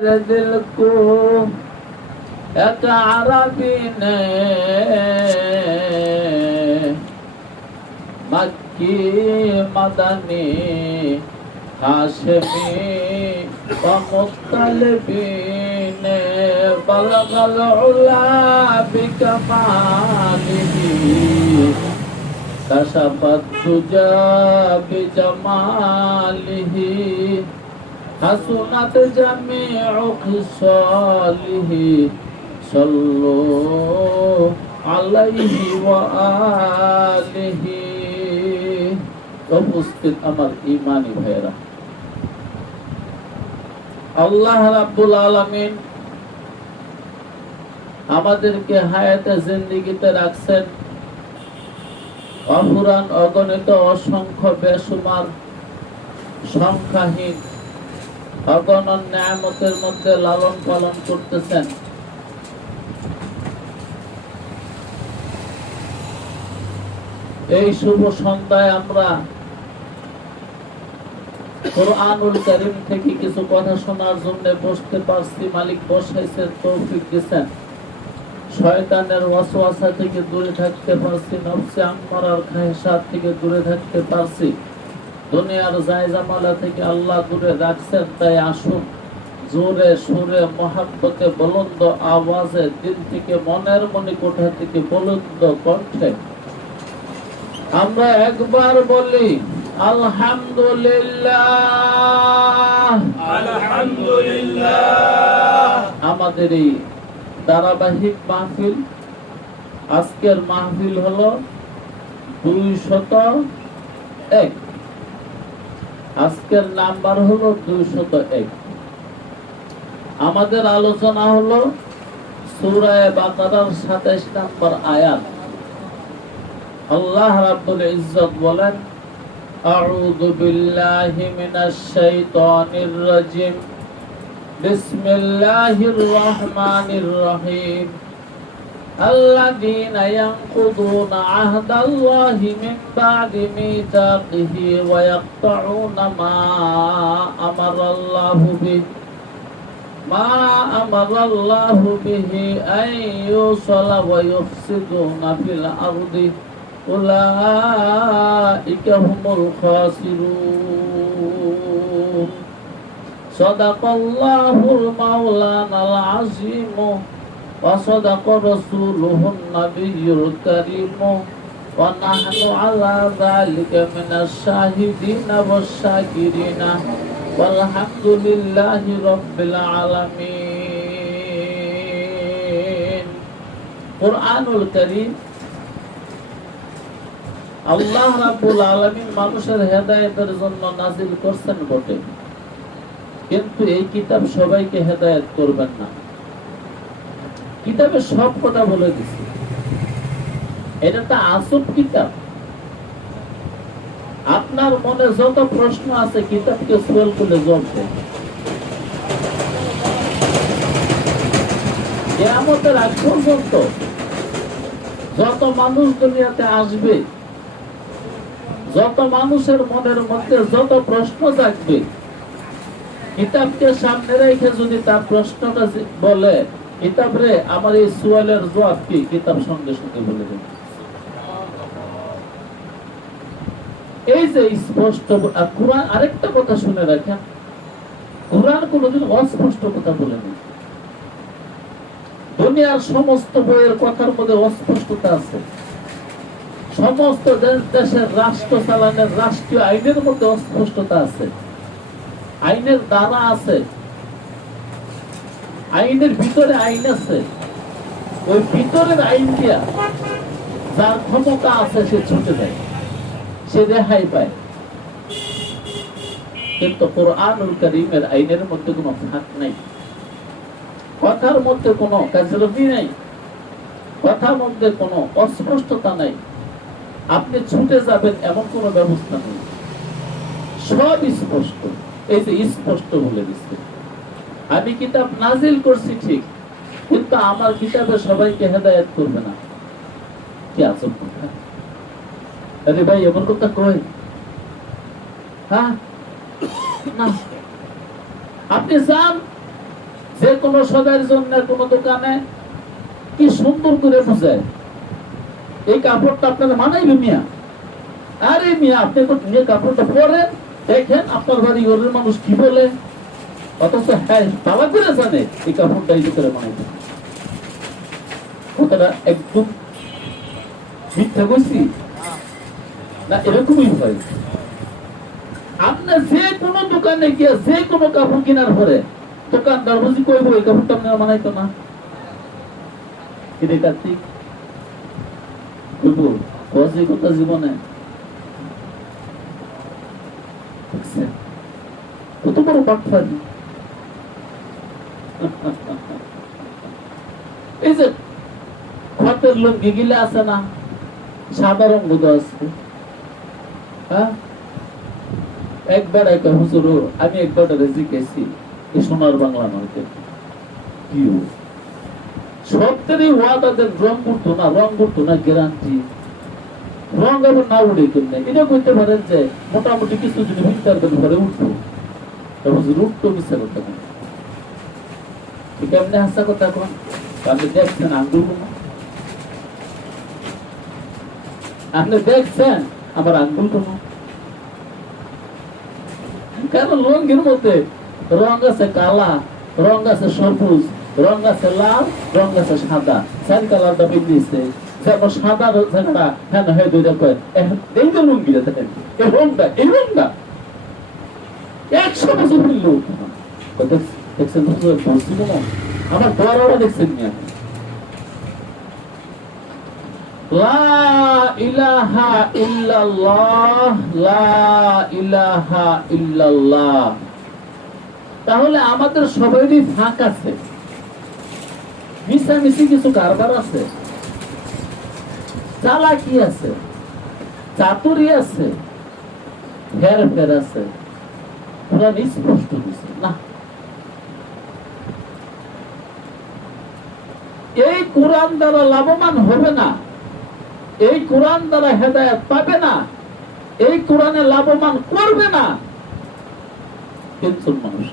दिल को एक अरबी ने मक्की मदनी हाशमी व मुत्तलबी ने बलगल उला बिकमालिही कशफत दुजा बिजमालिही हसनत जमीउ खिसालिही सल्लु अलैहि व आलिही। उपस्थित আমার ঈমানী ভাইরা, আল্লাহ রাব্বুল আলামিন আমাদেরকে হায়াতে জিন্দেগিতে রাখছেন। অফুরান অগণিত অসংখ্য বেসুমার সংখ্যাহীন অগণন নিয়ামতের মধ্যে লালন পালন করতেছেন। এই শুভ সন্ধ্যায় আমরা কুরআনুল কারীম থেকে কিছু কথা শোনার জন্য বসতে পারছি। মালিক বসাইছেন, তৌফিক দিয়েছেন। শয়তানের ওয়াসওয়াসা থেকে দূরে থাকতে পারছি, নফসে আম্মারার খায়সাত থেকে দূরে থাকতে পারছি, দুনিয়ার জায়জামালা থেকে আল্লাহ দূরে রাখছেন। তাই আসুন জোরে সুরে মহাব্বতে বুলন্দ আওয়াজে দিল থেকে মনের মণিকোঠা থেকে বুলন্দ কণ্ঠে আমরা একবার বলি আলহামদুলিল্লাহ। আলহামদুলিল্লাহ। আমাদের এই ধারাবাহিক মাহফিল, আজকের মাহফিল হলো 201। আজকের নাম্বার হলো 201। আমাদের আলোচনা হলো সূরা বাকারার 27 নম্বর আয়াত। আল্লাহ রাব্বুল ইজ্জত বলেন, আউযু বিল্লাহি মিনাশ শাইতানির রাজিম, বিসমিল্লাহির রহমানির রহিম। الذين ينقضون عهد الله من بعد ميثاقه ويقطعون ما أمر الله به أن يوصل ويفسدون في الأرض أولئك هم الخاسرون صدق الله المولانا العظيم وصدق رسوله النبي الكريم ونحن على ذلك من الشاهدين والشاكرين والحمد لله رب العالمين। কুরআনুল কারীম আল্লাহ রাব্বুল আলামিন মানুষের হেদায়েতের জন্য নাযিল করছেন বটে, কিন্তু এই কিতাব সবাইকে হেদায়েত করবেন না। কিতাবে সব কথা বলে দিচ্ছে। এটা একটা আসল কিতাব। আপনার মনে যত প্রশ্ন আছে কিতাবকে সলভ করে জবাব দেন। কিয়ামতের আগ পর্যন্ত যত মানুষ দুনিয়াতে আসবে, যত মানুষের মনের মধ্যে যত প্রশ্ন জাগবে, কিতাবকে সামনে রেখে যদি তার প্রশ্নটা বলে, কিতাব রে আমার এই সুয়ালের জবাব কি, কিতাব সঙ্গে সঙ্গে বলে দেবে। এই যে স্পষ্ট। কুরআন আরেকটা কথা শুনে রাখেন, কুরআন কোনোদিন অস্পষ্ট কথা বলেনি। দুনিয়ার সমস্ত বইয়ের কথার মধ্যে অস্পষ্টতা আছে। সমস্ত দেশের রাষ্ট্র চালানোর রাষ্ট্রীয় আইনের মধ্যে অস্পষ্টতা আছে। আইনের দ্বারা আছে, আইনের ভিতরে আইন আছে। ওই ভিতরের আইন দিয়া যার ক্ষমতা আছে সে ছুটে যায়, সে রেহাই পায়। কিন্তু কুরআনুল কারীমের আইনের মধ্যে কোনো ফাঁক নাই, কথার মধ্যে কোনো কাজলবি নাই, কথার মধ্যে কোনো অস্পষ্টতা নাই। আপনি ছুটে যাবেন এমন কোনো ব্যবস্থা নেই, সব স্পষ্ট। এই যে স্পষ্ট বলে দিচ্ছে, আমি কিতাব নাজিল করছি ঠিক, কিন্তু আমার কিতাবে সবাইকে হেদায়েত করবে না। কি আজব কথা! আরে ভাই এমন কথা কই? হ্যাঁ না, আপনি যান যে কোনো সদাইয়ের জন্য কোনো দোকানে কি সুন্দর করে বুঝায় এই কাপড়টা আপনার মানাইবে মিয়া। আরে মিয়া, আপনি তো নিয়ে কাপড়টা পরেন, দেখেন আপনার বাড়ি ঘরের মানুষ কি বলে, অথচ হ্যাঁ তালা করে জানে এই কাপড়টা এই করে মানাইবে। কথাটা একদম মিথ্যা বলছি না? এরকমই হয়। আপনি যে কোনো দোকানে গিয়ে যে কোনো কাপড় কেনার পরে দোকানদার বুঝি কইব এই কাপড়টা আপনার মানাইতো না, এটা ঠিক কইব বসে কথা জীবনে। কত বড় বাটফারি! এই যে খতের লোক গিগিলে আছে না, সাদা রঙ বোধ আছে, হ্যাঁ একবার একটা হুজুর, আমি একবার জিজ্ঞেসি এই সোনার বাংলা মার্কেট কি সবটারই ওয়াদাদের রং করতো না, রং করতো না গ্যারান্টি, রং আবার না উঠে কিনে এটা কইতে পারেন যে মোটামুটি কিছু যদি বিচার ঘরে উঠবো, হুজুর উঠতো বিচার করতে পারে। কেমনে হাসা কথা এখন আপনি দেখছেন আঙ্গুল, আপনি দেখছেন আমার আঙ্গুল কোনো, কারণ লঙ্গির মধ্যে রং আছে কালা, রং আছে সবুজ, রং আছে লাল, রং আছে সাদা, চার কালারটা বেরিয়েছে। যেমন সাদা জায়গাটা হ্যাঁ হ্যাঁ দুইটা কয় এই যে লুঙ্গিটা দেখেন এই রংটা 100 বছর হইল দেখছেন, বলছি না আমার দরওয়ারা দেখছেন না। লা ইলাহা ইল্লাল্লাহ, লা ইলাহা ইল্লাল্লাহ। তাহলে আমাদের সবারই ফাঁক আছে, মিশামিশি কিছু কারবার আছে, চালাকি আছে, চাতুরি আছে, ফের ফের আছে। কোরআন স্পষ্ট দিছে না, এই কোরআন দ্বারা লাভবান হবে না, এই কোরআন দ্বারা হেদায়েত পাবে না, এই কোরআনে লাভবান করবে না তিনজন মানুষ।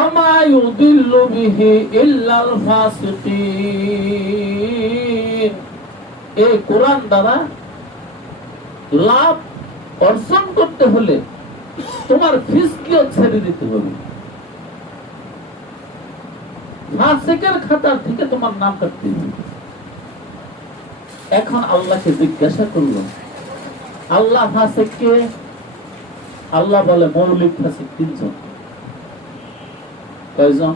ওমা ইউদিল্লু বিহি ইল্লাল ফাসিকিন। এই কোরআন দ্বারা লাভ অর্জন করতে হলে তোমার ফিসকিও ছেড়ে দিতে হবে, ফাসিকের খাতার থেকে তোমার নাম কাটতে হবে। এখন আল্লাহকে জিজ্ঞাসা করল, আল্লাহ ফাসিককে? আল্লাহ বলে মৌলিক ফাসিক তিনজন। কয়জন?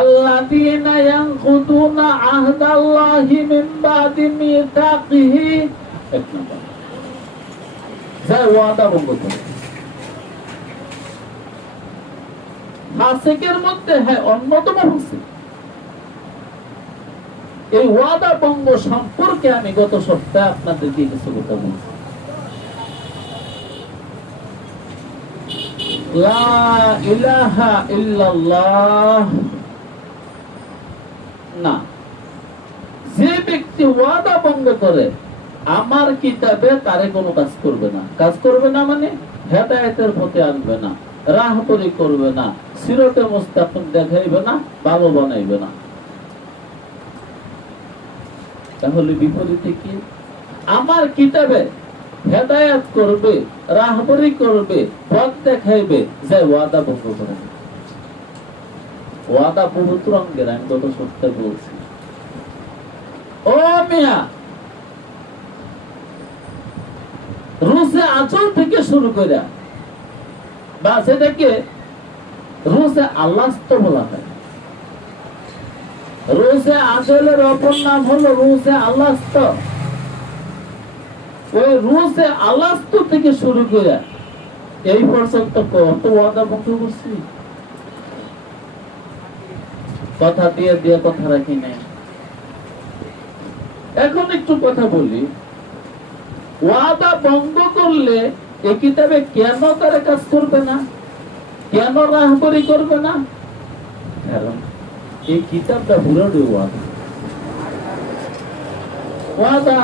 আল্লাযীনা ইয়ানকুদুনা আহদাল্লাহি মিন বাদি মিসাকিহি, এক নাম্বার, যারা ওয়াদা ভঙ্গ করে। ফাসিকের মধ্যে হ্যাঁ অন্যতম ফাসিক। এই ওয়াদা ভঙ্গ সম্পর্কে আমি গত সপ্তাহে আপনাদেরকে কিছু কথা বলছি। লা ইলাহা ইল্লাল্লাহ না, যে ব্যক্তি ওয়াদা ভঙ্গ করে আমার কিতাবে তারে কোনো কাজ করবে না। কাজ করবে না মানে হেদায়েতের পথে আনবে না, রাহবরি করবে না, সিরাতে মুস্তাকিম দেখাইবে না, ভালো বানাইবে না। তাহলে বিপরীতে কি? আমার কিতাবে হেদায়েত করবে, রাহবরি করবে, পথ দেখাইবে, যে ওয়াদা ভঙ্গ করে। ওয়াদা পবিত্র অঙ্গের, আমি গত সপ্তাহে বলছি। ও মিয়া, রুসে আঁচল থেকে শুরু করে বা সেটাকে রুসে আল্লাস্ত বলা হয়। রুসে আঁচলের অপর নাম হলো রুসে আল্লাস্ত। ওই রুসে আল্লাস্ত থেকে শুরু করে এই পর্যন্ত কত ওয়াদা ভঙ্গ করছি, কথা দিয়ে দিয়ে কথা রাখি নাই। এখন একটু কথা বলি, ওয়াদা ভঙ্গ করলে এই কিতাবে কেন তারা কাজ করবে না, কেন রাহবরি করবে না? কারণ এই কিতাবটা পুরোটা ওয়াদা। ওয়াদা,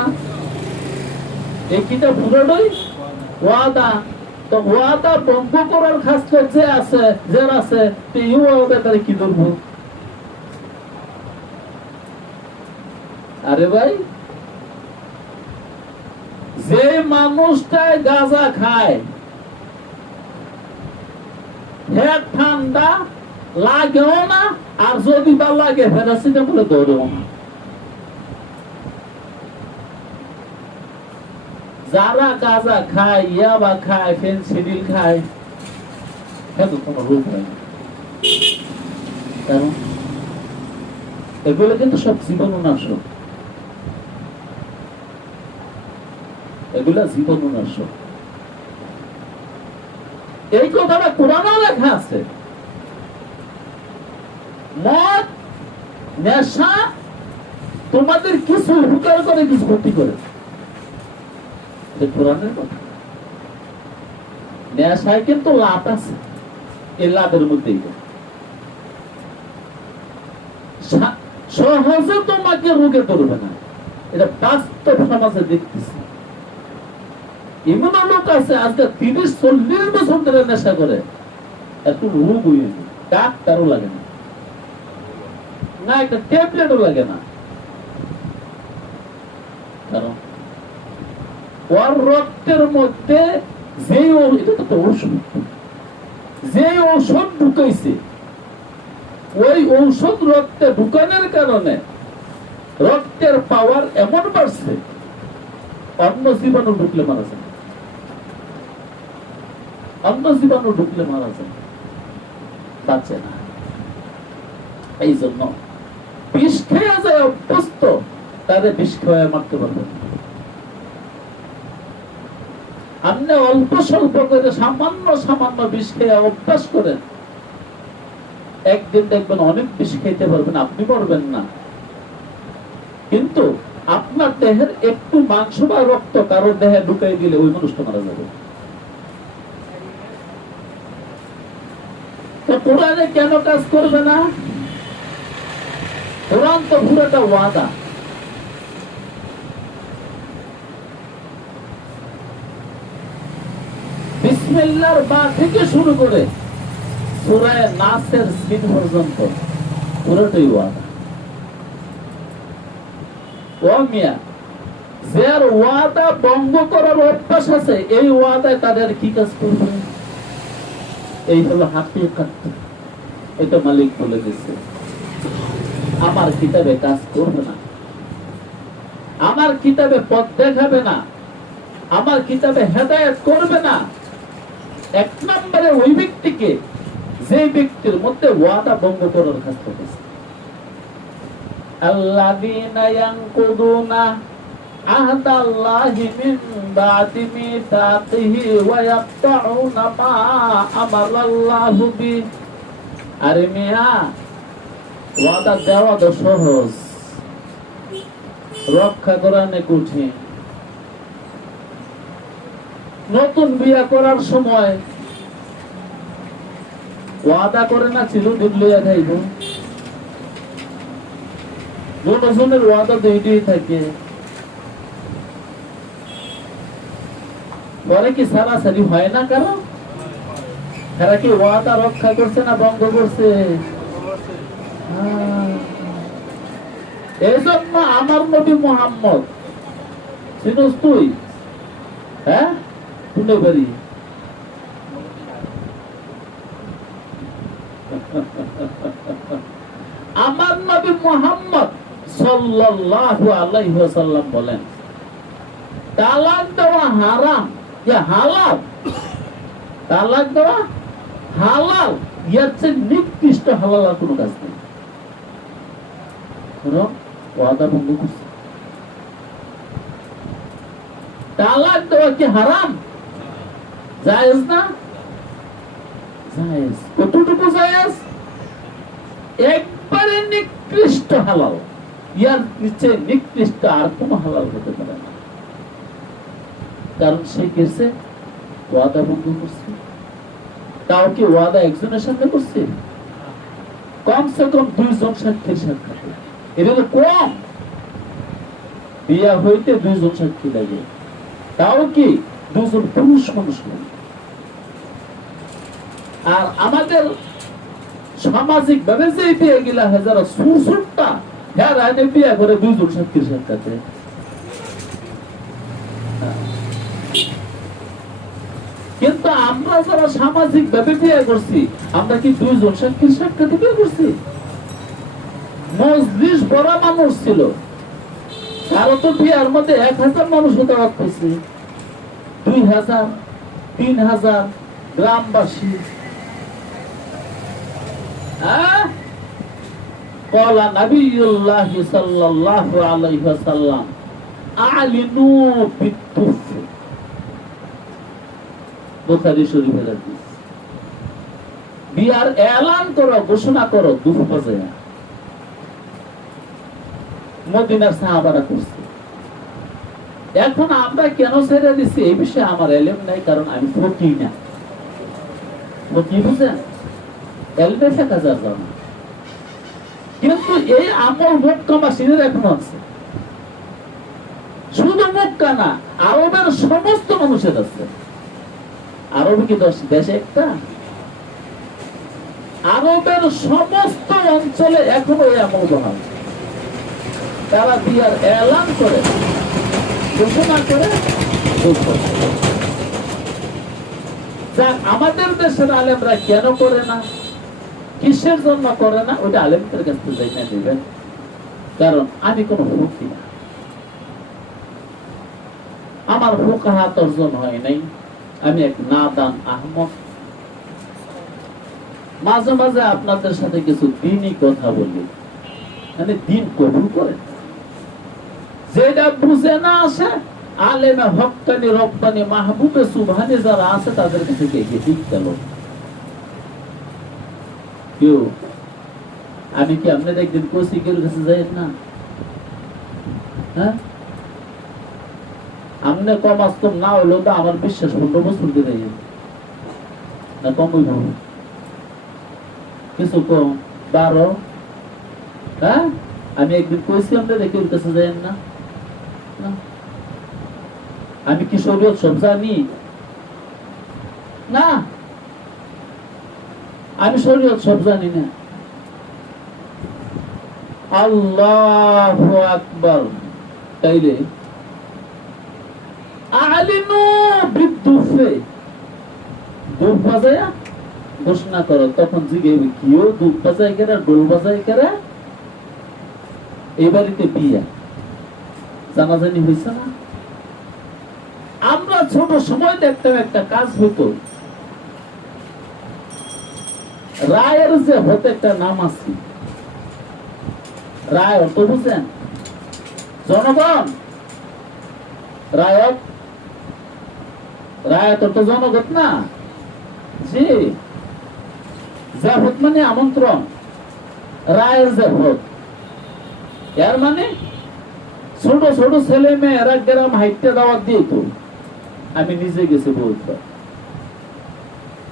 এই কিতাব পুরোটাই ওয়াদা। তো ওয়াদা ভঙ্গ করার খাসলত যে আছে যার আছে তো ইউ ব্যাপারে কি ধরবো? আরে ভাই, যে মানুষটাই গাঁজা খায় হ্যাঁ ঠান্ডা লাগেও না, আর যদি বা লাগে প্যারাসিটামলে ধরেও না। যারা গাঁজা খায়, ইয়াবা খায়, ফেনসিডিল খায়, হ্যাঁ কোনো রোগ হয় না। কারণ এগুলো কিন্তু সব জীবাণুনাশক, এগুলা জীবাণুনাশক। এই কথাটা কোরআনে লেখা আছে। মদ, নেশা তোমাদের কিছু উপকার করে, কিছু ক্ষতি করে। কোরআনের কথা। নেশায় কিন্তু লাভ আছে, এই লাভের মধ্যেই সহজে তোমাকে রোগে ধরবে না। এটা বাস্তব সমাজে দেখতেছি। এমন লোক আছে আজকে 30-40 বছর ধরে নেশা করে, এত রোগ হয়ে ডাক্তারও লাগে না, না একটা ট্যাবলেটও লাগে না। কারণ ওর রক্তের মধ্যে যে ঔষধ, যে ঔষধ ঢুকাইছে, ওই ঔষধ রক্তে ঢুকানোর কারণে রক্তের পাওয়ার এমন বাড়ছে, অন্য জীবাণু ঢুকলে মারা যায়, অন্য জীবাণু ঢুকলে মারা যায়, বাঁচে না। এই জন্য বিষ খেয়ে যায় অভ্যস্ত, তাদের বিষ খেয়ে মারতে পারবে না। আপনি অল্প স্বল্প করে সামান্য সামান্য বিষ খেয়ে অভ্যাস করেন, একদিন দেখবেন অনেক বিষ খেতে পারবেন, আপনি পারবেন না। কিন্তু আপনার দেহের একটু মাংস বা রক্ত কারো দেহে ঢুকাই দিলে ওই মানুষটা মারা যাবে। তো কোরআনে কেন কাজ করবে না? কোরআন তো পুরোটা ওয়াদা। বিসমিল্লাহর বা থেকে শুরু করে সূরা নাসের সিন পর্যন্ত পুরোটাই ওয়াদা। ও মিয়া, যার ওয়াদা ভঙ্গ করার অভ্যাস আছে, এই ওয়াদায় তাদের কি কাজ করবে? এই হলো হাকিকত। এটা মালিক বলে দিচ্ছে, আমার কিতাবে কাজ করবে না, আমার কিতাবে পথ দেখাবে না, আমার কিতাবে হেদায়েত করবে না। এক নম্বরে ওই ব্যক্তিকে, যে ব্যক্তির মধ্যে ওয়াদা ভঙ্গ করার কাজ করতেছে। আল্লাযীনা ইয়ানকুদুনা আহদাল্লাহি মিন বাদি মিসাকিহি ওয়া ইয়াকতাউনা মা আমারাল্লাহু বি। আরে মিয়া, ওয়াদা দেওয়া তো সহজ, রক্ষা করা অনেক কঠিন। নতুন বিয়ে করার সময় ওয়াদা করে না চিরদিন লইয়া খাইব, দুজনের ওয়াদা দুইটাই থাকে, পরে কি সারাসারি হয় না? কারণ তারা কি ওয়াদা রক্ষা করছে না ভঙ্গ করছে? এই জন্য আমার নবী মুহাম্মদ, চিনস তুই? হ্যাঁ, শুনে পারি। আমার নবী মুহাম্মদ সাল্লাল্লাহু আলাইহি ওয়াসাল্লাম বলেন, তালাক দেওয়া হারাম, হালাল। তালাক দেওয়া হালাল, ইয়ার চেয়ে নিকৃষ্ট হালাল আর কোনো কাজ নেই। ওয়াদা ভঙ্গ করছে। তালাক দেওয়া কি হারাম? জায়েজ না? জায়েজ। কতটুকু জায়েজ? একবারে নিকৃষ্ট হালাল, ইয়ার নিচে নিকৃষ্ট আর কোনো হালাল হতে পারে না। কারণ সে কেসে ওয়াদা ভঙ্গ করছে। তাও কি ওয়াদা একজনের সামনে করছে? কমসে কম 2 জন সাক্ষীর সাক্ষাৎ, এটা তো কম। বিয়া হইতে 2 জন সাক্ষী লাগে, তাও কি 2 জন পুরুষ মানুষ লাগে। আর আমাদের সামাজিক ভাবে যে বিয়ে গিলা হয় যারা সুরসুরটা হ্যাঁ রায়নে বিয়ে করে দুইজন সাক্ষীর সাক্ষাতে, কিন্তু আমরা যারা সামাজিক ভাবে বিয়ে করছি আমরা কি দুইজন সাক্ষীর সাক্ষাতে বিয়ে করছি? মজলিস বড় মানুষ ছিল, কারো তো বিয়ার মধ্যে 1000 মানুষ দাওয়াত পেয়েছে, 2000 3000 গ্রামবাসী। قال نبي الله صلى الله عليه وسلم أعلنوا بالدف। বুখারী শরীফের হাদিস। বিয়ার এলান করো, ঘোষণা করো দুফ বাজায়া। মদিনার সাহাবারা করছে। এখন আমরা কেন ছেড়ে দিচ্ছি এই বিষয়ে আমার এলেম নাই, কারণ আমি ফকিহ না। ফকিহ বুঝেন, এলবে 1000 জানা, কিন্তু এই আমল মক্কা মাসিদের এখন আছে। শুধু মক্কা না, আরবের সমস্ত মানুষের আছে। আরবে কি দেশে একটা? আরবের সমস্ত অঞ্চলে এখনো এই আমল বহাল। তারা বিয়ার এলান করে, ঘোষণা করে। আমাদের দেশের আলেমরা কেন করে না, কিসের জন্য করে না, ওইটা আলেমদের কাছ থেকে যাই না দিবেন। কারণ আমি কোন ফকি না, আমার ফুকাহাত অর্জন হয় নাই, আমি এক নাদান আহমদ। মাঝে মাঝে আপনাদের সাথে কিছু দিনই কথা বলি, মানে দিন কবুল করে। যেটা বুঝে না আসে আলেমে হক্কানি রব্বানি মাহবুবে সুবহানি যারা আছে তাদের কাছে গিয়ে শিখতে হবে। কেউ আমি কি আপনার একদিন কৌশিকের কাছে যাই না? হ্যাঁ, আমনে কম আজ কম না হইলেও তো আমার বিশ্বাস 15 বছর ধরে না, কম হইব কিছু, কম 12। হ্যাঁ, আমি একদিন কইছি আপনাদের কেউ কাছে যাই না। আমি কি শরীয়ত সব জানি না, আমি শরীয়ত সব জানি না। আল্লাহু আকবার। তাইলে আলিনু বিদ্দুফে, দুফ বাজায়া ঘোষণা করো। তখন জিজ্ঞেস কিও দুফ বাজাই কেরা, ডোল বাজাই কেরা? এই বাড়িতে বিয়া জানাজানি হয়েছে না? আমরা ছোট সময় দেখতাম একটা কাজ হইতো, রায়ের যে হতে একটা নাম আছে, রায় অর্থ বুঝেন? জনগণ। রায়ত, রায়ত অর্থ জনগণ না? জি, জাভত মানে আমন্ত্রণ, রায়ের জাভত। এর মানে ছোট ছোট ছেলে মেয়েরা গ্রাম হাইটে দাওয়াত দিত। আমি নিজে গেছি বলতে,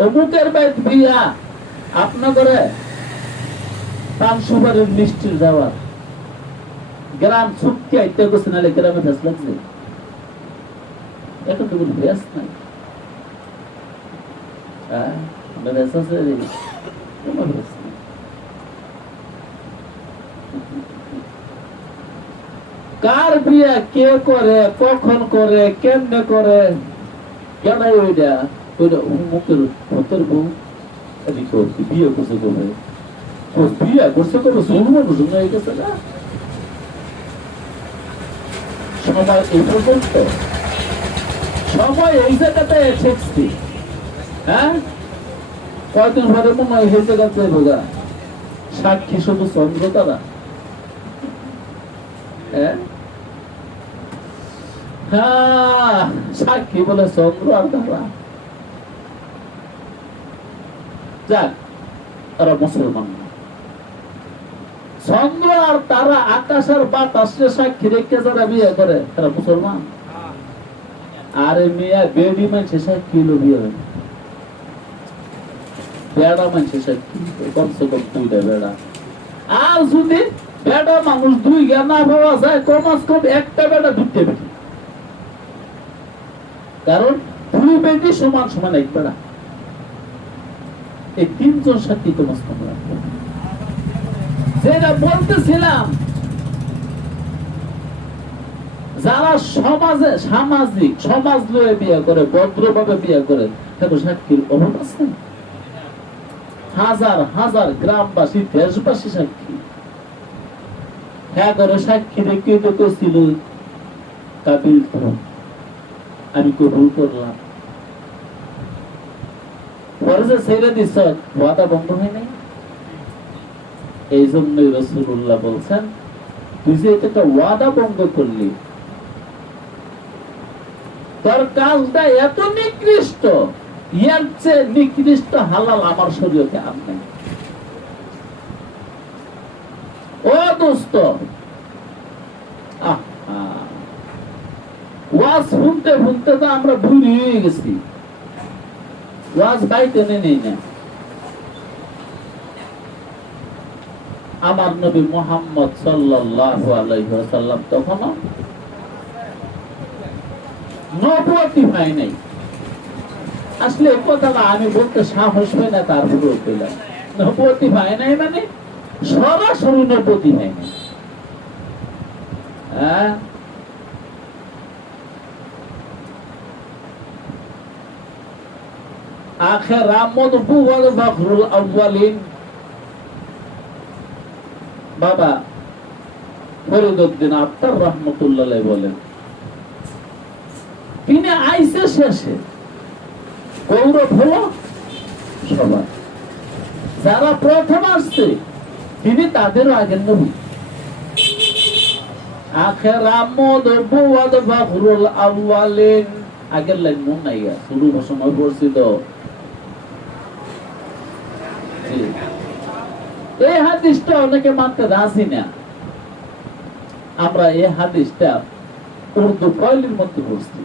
অমুকের বাইত বিয়া, আপনার করে পান সুপারের মিষ্টির যাওয়ার, গ্রাম ছুটতে আইতে গেছে, নাহলে গ্রামে ফেস লাগছে। এখন তো কোনো ফেস নাই। কার বিয়া কে করে, কখন করে, কেমনে করে, কেন ওইটা ওইটা মুখের হতের বউ বিয়ে করছে কবে, বিয়ে করছে কবে, শুনবো শুনে গেছে না। সময় এই পর্যন্ত, সময় এই জায়গাতে ঠেকছি। হ্যাঁ, কয়দিন পরে মনে হয় এই জায়গাতে বোঝা সাক্ষী শুধু চন্দ্র তারা। হ্যাঁ, সাক্ষী বলে চন্দ্র আর তারা। যাক, তারা মুসলমান। চন্দ্র আর তারা, আকাশ আর বাতাসে সাক্ষী রেখে যারা বিয়ে করে তারা মুসলমান। আরে মেয়া বেডি মানুষের সাক্ষী হলো বিয়ে হয়, বেড়া মানুষের সাক্ষী কমসে কম 2টা বেড়া। আর যদি বেড়া মানুষ 2 না পাওয়া যায়, কমাস কম 1টা বেড়া 2টে বেটি। কারণ 2 বেটি সমান সমান 1 বেড়া। এই তিনজন সাক্ষী কমস কম রাখবে। যেটা বলতেছিলাম, যারা সমাজে সামাজিক সমাজ লয়ে বিয়ে করে, ভদ্রভাবে বিয়ে করে, তাদের সাক্ষীর অভাব আছে? হাজার হাজার গ্রামবাসী দেশবাসী সাক্ষী। হ্যাঁ করে সাক্ষী রেখে তো ছিল কাবিল, আমি কবুল করলাম। পরে যে ছেড়ে দিস, ওয়াদা বন্ধ হয় নাই। এই জন্যই রাসূলুল্লাহ বলছেন, তুই যে এটা ওয়াদা ভঙ্গ করলি, তোর কাজটা এত নিকৃষ্ট, এর চেয়ে নিকৃষ্ট হালাল আমার শরীয়তে আর নাই। ও দোস্ত, ওয়াজ শুনতে শুনতে তো আমরা বুড়ি হয়ে গেছি, ওয়াজ বাইতে নেই না। আমার নবী মুহাম্মদ সাল্লাল্লাহু আলাইহি ওয়াসাল্লাম তখন নবুয়তি হয় নাই। আসলে এই কথাটা আমি বলতে সাহস পাই না, তারপরে কইলাম নবুয়তি হয় নাই মানে সরাসরি নবুয়তি হয় নাই। আখিরা মদবুওয়াল বাখরুল আউয়ালিন, বাবা ফরিদউদ্দিন আফতার রাহমাতুল্লাহ আলাইহি বলেন, তিনি আইসে শেষে, গৌরব হলো সবার। যারা প্রথম আসছে তিনি তাদেরও আগের নবী। আখিরা মদবুওয়াল বাখরুল আউয়ালিন, আগের লাইন মন নাই, শুরু সময় পড়ছি তো। এই হাদিসটা অনেকে মানতে রাজি না। আমরা এই হাদিসটা উর্দু কয়লির মধ্যে পড়ছি।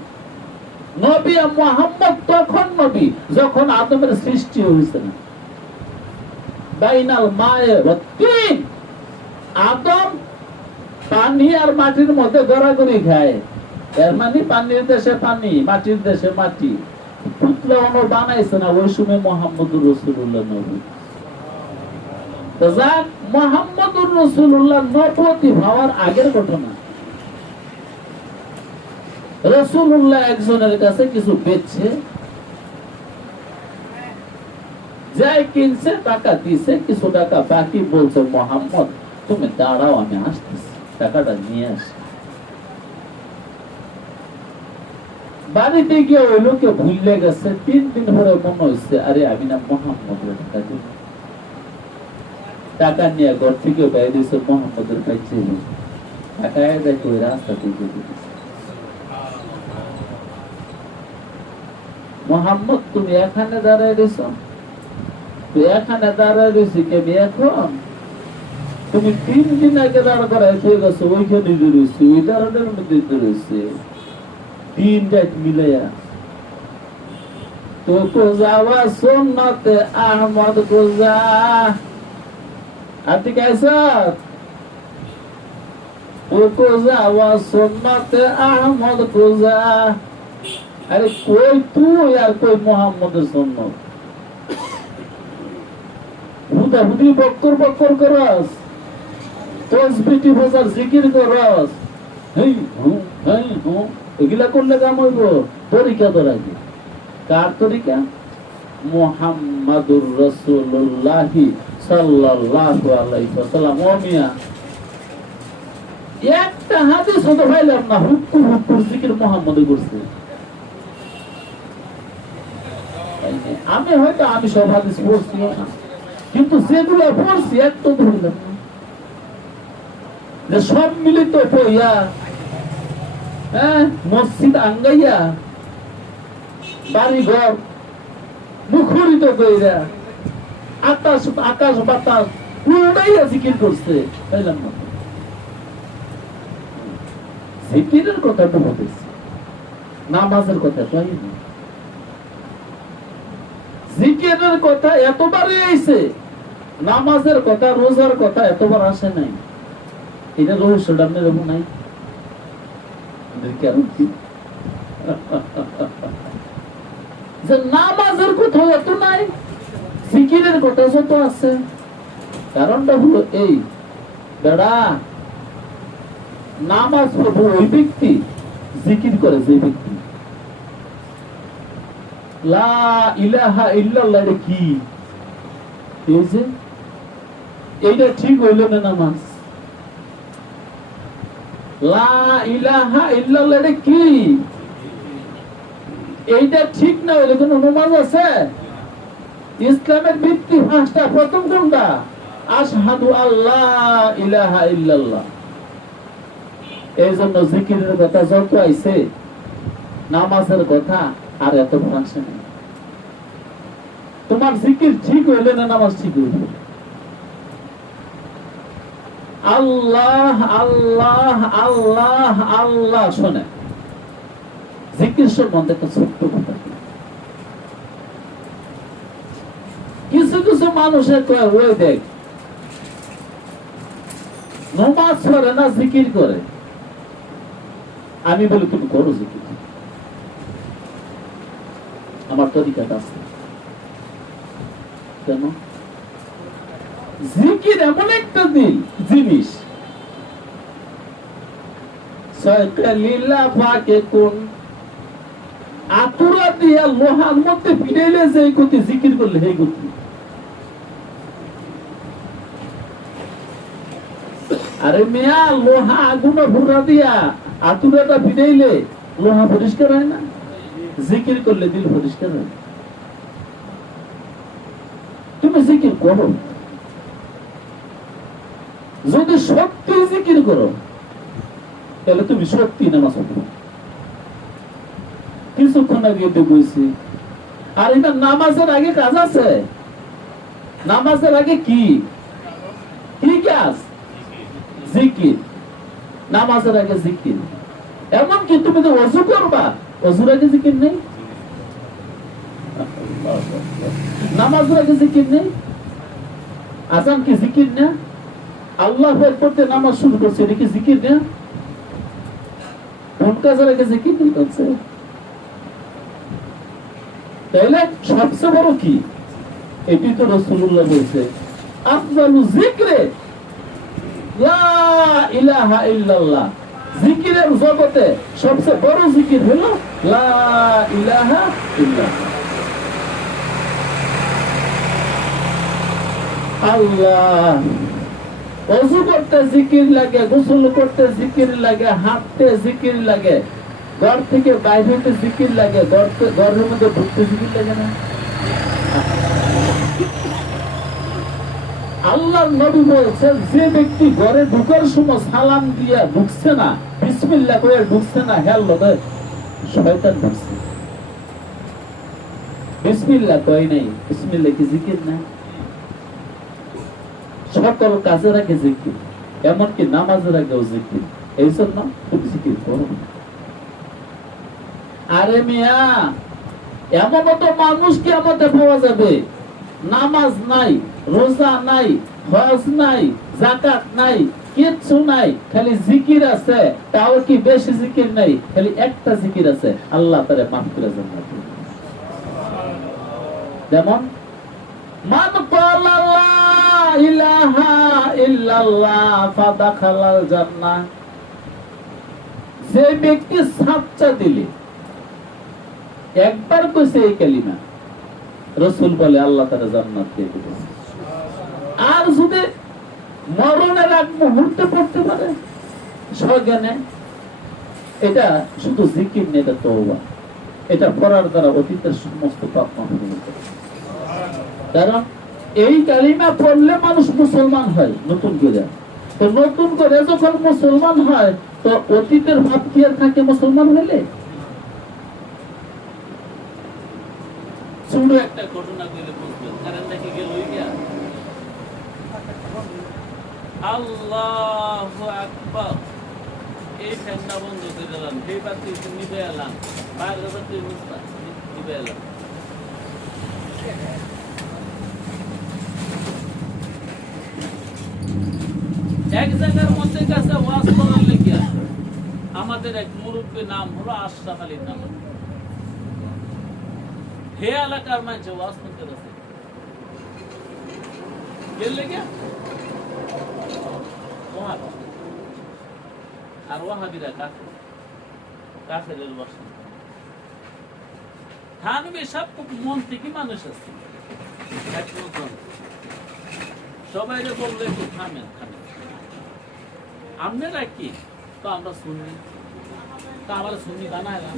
নবী মুহাম্মদ তখন নবী যখন আদমের সৃষ্টি হয়েছে না। বাইনাল মায়ে ওয়া তিন, আদম পানি আর মাটির মধ্যে গড়াগড়ি খায়। এর মানে পানির দেশে পানি, মাটির দেশে মাটি। পুতলা অনু বানাইছে না, ওই সময় মুহাম্মদুর রাসূলুল্লাহ নবী। মুহাম্মদুর রাসূলুল্লাহ নবুয়তি হওয়ার আগের ঘটনা। রাসূলুল্লাহ একজনের কাছে কিছু বেচছে, যাই কিনছে টাকা দিছে, কিছু টাকা বাকি, বলছে মুহাম্মদ তুমি দাঁড়াও, আমি আসতেছি, টাকাটা নিয়ে আসি। বাড়িতে গিয়ে ওই লোকে ভুলে গেছে। 3 দিন পরে মনে হয়েছে, আরে আমি না মুহাম্মদের টাকা দিব। টাকা নিয়ে ঘর থেকে বাইরে দিয়েছে, মুহাম্মদের কাছে টাকা দেখো ওই রাস্তা থেকে দিয়েছে। মুহাম্মদ তুমি এখানে দাঁড়ায় দিছ, তুই এখানে দাঁড়ায় দিছি কেবি এখন? তুমি 3 দিন আগে দাঁড় করাই হয়ে গেছো, ওইখানে রয়েছে, ওই দাঁড়ানোর মধ্যে রয়েছে 3 রাত মিলাইয়া। তো যাওয়া সুন্নতে আহমদ গোজা আতি কাইসাত, ও যাওয়া সুন্নতে আহমদ গোজা। আরে কই তুই আর কই মুহাম্মদের সুন্নত? হুদা হুদি বক্কর বক্কর করস, তসবিহ বাজার জিকির করস, হেই হু হেই হু, এগুলা করলে কাম হইব? তরিকা ধরাইবে। কার তরিকা? মুহাম্মাদুর রাসূলুল্লাহ সাল্লাল্লাহু আলাইহি ওয়াসাল্লাম। ও মিয়া, একটা হাদিস হতে পাইলাম না, হুক্কু হুক্কুর জিকির মুহাম্মদে করছে। আমি হয়তো আমি সব হাদিস পড়ছি না, কিন্তু যেগুলো পড়ছি একটু ধরলাম না। যে সব মিলিত হইয়া, মসজিদ আঙ্গাইয়া, বাড়ি ঘর মুখরিত কইরা, আকাশ বাতাস উড়াইয়া জিকির করছে, পাইলাম না। জিকিরের কথা তো বলতেছি, নামাজের কথা তো আইনি। জিকিরের কথা এতবারই আইছে, নামাজের কথা, রোজার কথা এতবার আসে নাই। এটা রহস্যটা আপনার এরকম নাই? যে নামাজের কোথাও এত নাই, জিকিরের কথা যত আছে, কারণটা হলো এই, বেড়া নামাজ পড়বো ওই ব্যক্তি, জিকির করে যে ব্যক্তি। লা ইলাহা ইল্লাল্লাহ এটা কি? এই যে এইটা ঠিক হইল না নামাজ। লা ইলাহা ইল্লাল্লাহ এটা কি? এইটা ঠিক না হইলে কোন নামাজ আছে? ইসলামের ভিত্তি পাঁচটা, প্রথম কোনটা? আশহাদু আল্লাহ ইলাহা ইল্লাল্লাহ। এই জন্য জিকিরের কথা যত আইছে, নামাজের কথা আর এত ফাংশে নেই। তোমার জিকির ঠিক হইলে না নামাজ ঠিক হইল? আল্লাহ আল্লাহ আল্লাহ আল্লাহ। শোনে, জিকির সম্বন্ধে একটা ছোট্ট কথা। কিছু কিছু মানুষের কয়, ওই দেখ নামাজ পড়ে না, জিকির করে। আমি বলি তুমি করো জিকির, আমার তরিকাটা আছে। কেন? জিকির এমন একটা জিনিস, আতুরা দিয়া লোহার মধ্যে ফিরাইলে যে গতি, জিকির করলে সেই গতি। আরে মিয়া, লোহা আগুনে ভুরা দিয়া আতুরাটা ফিরাইলে লোহা পরিষ্কার হয় না? জিকির করলে দিল পরিষ্কার হয়। তুমি জিকির করো, যদি সত্যি জিকির করো তাহলে তুমি সত্যি নামাজ পড়ো। কিছুক্ষণ আগে বলছি, আর এটা নামাজের আগে কাজ আছে। নামাজের আগে কি কি কাজ? জিকির। নামাজের আগে জিকির। এমনকি তুমি তো ওযু করবা, ওযুর আগে জিকির নেই? নামাজের আগে জিকির নেই? আজান কি জিকির না? আল্লাহু আকবার নামাজ শুরু করছে, এটা কি জিকির না? কোন কাজের আগে জিকির নেই করছে? তাইলে সবচেয়ে বড় কি? এটি তো রাসূলুল্লাহ বলছে, আফদালু যিকরে লা ইলাহা ইল্লাল্লাহ। জিকিরের জগতে সবচেয়ে বড় জিকির হলো লা ইলাহা ইল্লাল্লাহ। আল্লাহ। ওযু করতে জিকির লাগে, গোসল করতে জিকির লাগে, হাঁটতে জিকির লাগে, ঘর থেকে বাইরে হতে জিকির লাগে, ঘরের মধ্যে ঢুকতে জিকির লাগে না? আল্লাহর নবী বলেছেন, যে ব্যক্তি ঘরে ঢুকার সময় সালাম দিয়া ঢুকছে না, বিসমিল্লাহ করে ঢুকছে না, হেল লগে শয়তান ঢুকছে। বিসমিল্লাহ কয় নাই, বিসমিল্লাহ কি জিকির না? সকল কাজের আগে জিকির, এমনকি নামাজের আগেও জিকির। এই জন্য তুমি জিকির করো। আরে মিয়া, এমন তো মানুষ কিয়ামতে পাওয়া যাবে, নামাজ নাই, রোজা নাই, হজ নাই, যাকাত নাই, কিচ্ছু নাই, খালি জিকির আছে। তাও কি বেশি জিকির নাই, খালি একটা জিকির আছে, আল্লাহ তারে মাফ করে জান্নাত দিবেন। যেমন মান ক্বালা লা ইলাহা ইল্লাল্লাহ ফাদাখালাল জান্নাহ। যে ব্যক্তি সাচ্চা দিলে একবার কইছে এই কালিমা, রাসূল বলে আল্লাহ তাআলা জান্নাত দিয়ে দিবেন। আর যদি মরণের আগ মুহূর্তে পড়তে পারে সজ্ঞানে, এটা শুধু জিকির নেই, এটা তওবা। এটা পড়ার দ্বারা অতীতের সমস্ত পাপ মাফ হয়ে যাবে। কারণ এই কালিমা পড়লে মানুষ মুসলমান হয় নতুন করে। তো নতুন করে যখন মুসলমান হয়, তো অতীতের পাপ কি আর থাকে মুসলমান হইলে? ছোট একটা ঘটনা কইলে বুঝবেন। কারণ দেখে গেল ইয়া আল্লাহু আকবার, এই ফ্যানটা বন্ধ করে দিলাম, এই বাতি নিভে এলাম, বাইরের বাতি নিভে এলাম। এক জায়গার মধ্যে কাছে ওয়াজ করার লেগে আমাদের এক মুরব্বী, নাম হলো আশরাফ আলীর নাম। হে এলাকার মানুষ ওয়াজ করতে আছে, গেলে গিয়া ওয়াহাবি আর ওয়াহাবিরা কাফেরের বসে থানবি সব মন থেকে মানুষ আছে সবাই বললো একটু থামেন আপনারা কি তো আমরা শুনি তা আমরা শুনি বানাইলাম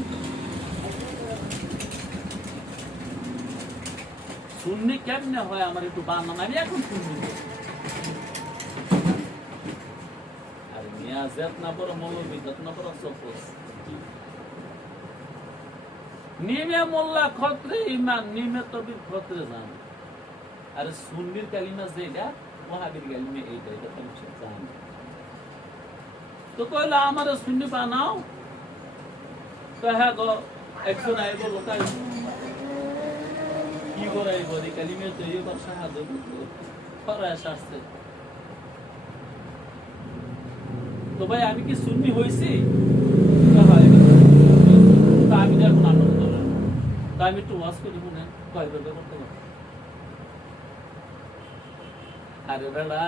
শুননি কেমনে হয় আমার একটু বানান আমি এখন শুনি আর মিয়া জেত না বড় মৌলবী জেত না বড় সফোস নিমে মোল্লা খত্রে ইমান নিমে তবির খত্রে জান আর সুন্নির কালিমা যেটা ওয়াহাবির কালিমা এইটা এটা তুমি জান তো কইলা আমারে সুন্নি বানাও তো হ্যাঁ গো একজন আইব লোকাল কি করে বলি কালিমা তো এই বর্ষা হাত ফরাস আসছে তো ভাই আমি কি সুন্নি হইছি আমি এখন আনন্দ তাই আমি একটু ওয়াজ করি শুনেন কয় করতে করতে আরে বেড়া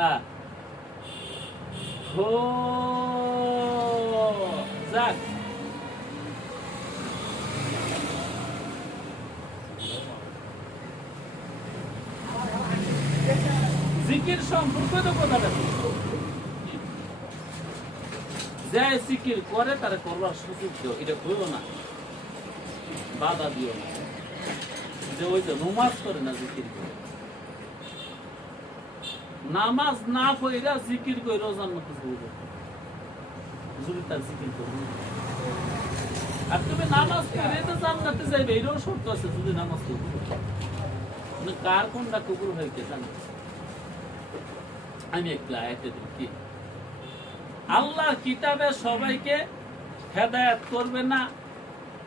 হো যাক জিকির সম্পর্কে কথাটা যে জিকির করে তারা করবার সুযোগ দিও এটা হইল না বাধা দিও না যে ওই যে নমাজ করে না জিকির করে নামাজ না কইরা জিকির কই রোজার মতো যদি তার জিকির করবে আর তুমি নামাজ পড়ে তো জান্নাতে যাইবে এরও শর্ত আছে যদি নামাজ করবে মানে কার কোনটা কবুল হয় কে জানে আমি একটা আয়াতে দেখি আল্লাহর কিতাবে সবাইকে হেদায়েত করবে না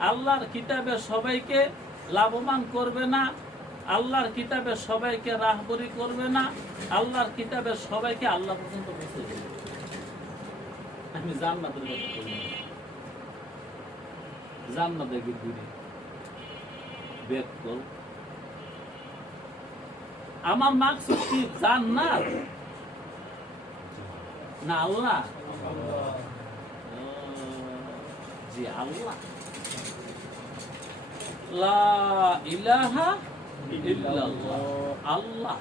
আল্লাহর কিতাবে সবাইকে লাভবান করবে না আল্লাহর কিতাবে সবাইকে রাহবরি করবে না আল্লাহর কিতাবে সবাইকে আল্লাহ পর্যন্ত পৌঁছে দেবে আমি জান্নাতের কথা বলি জান্নাতে গিয়ে বেদ কর আমার মাকসুদ কি জান্নাত না আল্লাহ জি আল্লাহ লা ইলাহা ইল্লাল্লাহ আল্লাহ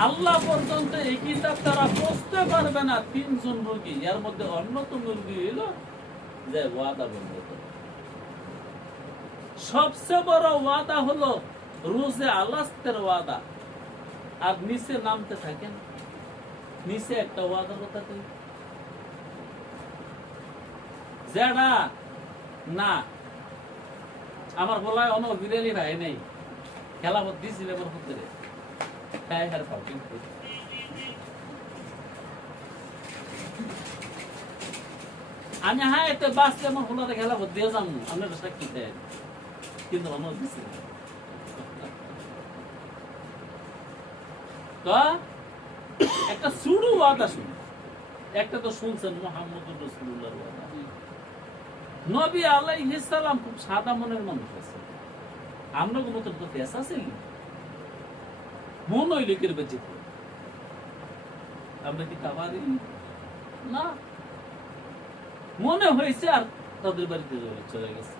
আল্লাহ পর্যন্ত এই কিতাব তারা পৌঁছতে পারবে না তিনজন রোগী এর মধ্যে অন্যতম রোগী হলো যে ওয়াদা বন্ধ করে সবচেয়ে বড় ওয়াদা হলো রোজে আলাস্তের ওয়াদা আর নিচে নামতে থাকেন নিচে একটা ওয়াদা কথা যেটা না আমার বলায় অন বিরালি ভাই নেই খেলা দিয়েছিল আমার পুত্রে আমি হ্যাঁ এতে বাঁচলে আমার হোলাতে খেলা দিয়ে যাবো আপনার সাক্ষী দেয় কিন্তু অন দিছিল তো একটা সুড়ু ওয়াদা শুন একটা তো শুনছেন মুহাম্মদুর রাসূলুল্লাহর ওয়াদা নবী আলাইহিস সালাম খুব সাদা মনের মানুষ আছে আমরা কোনো তো পেশা আছে মন হইলে কি বেঁচে আমরা কি খাবারই না মনে হয়েছে আর তাদের বাড়িতে চলে গেছে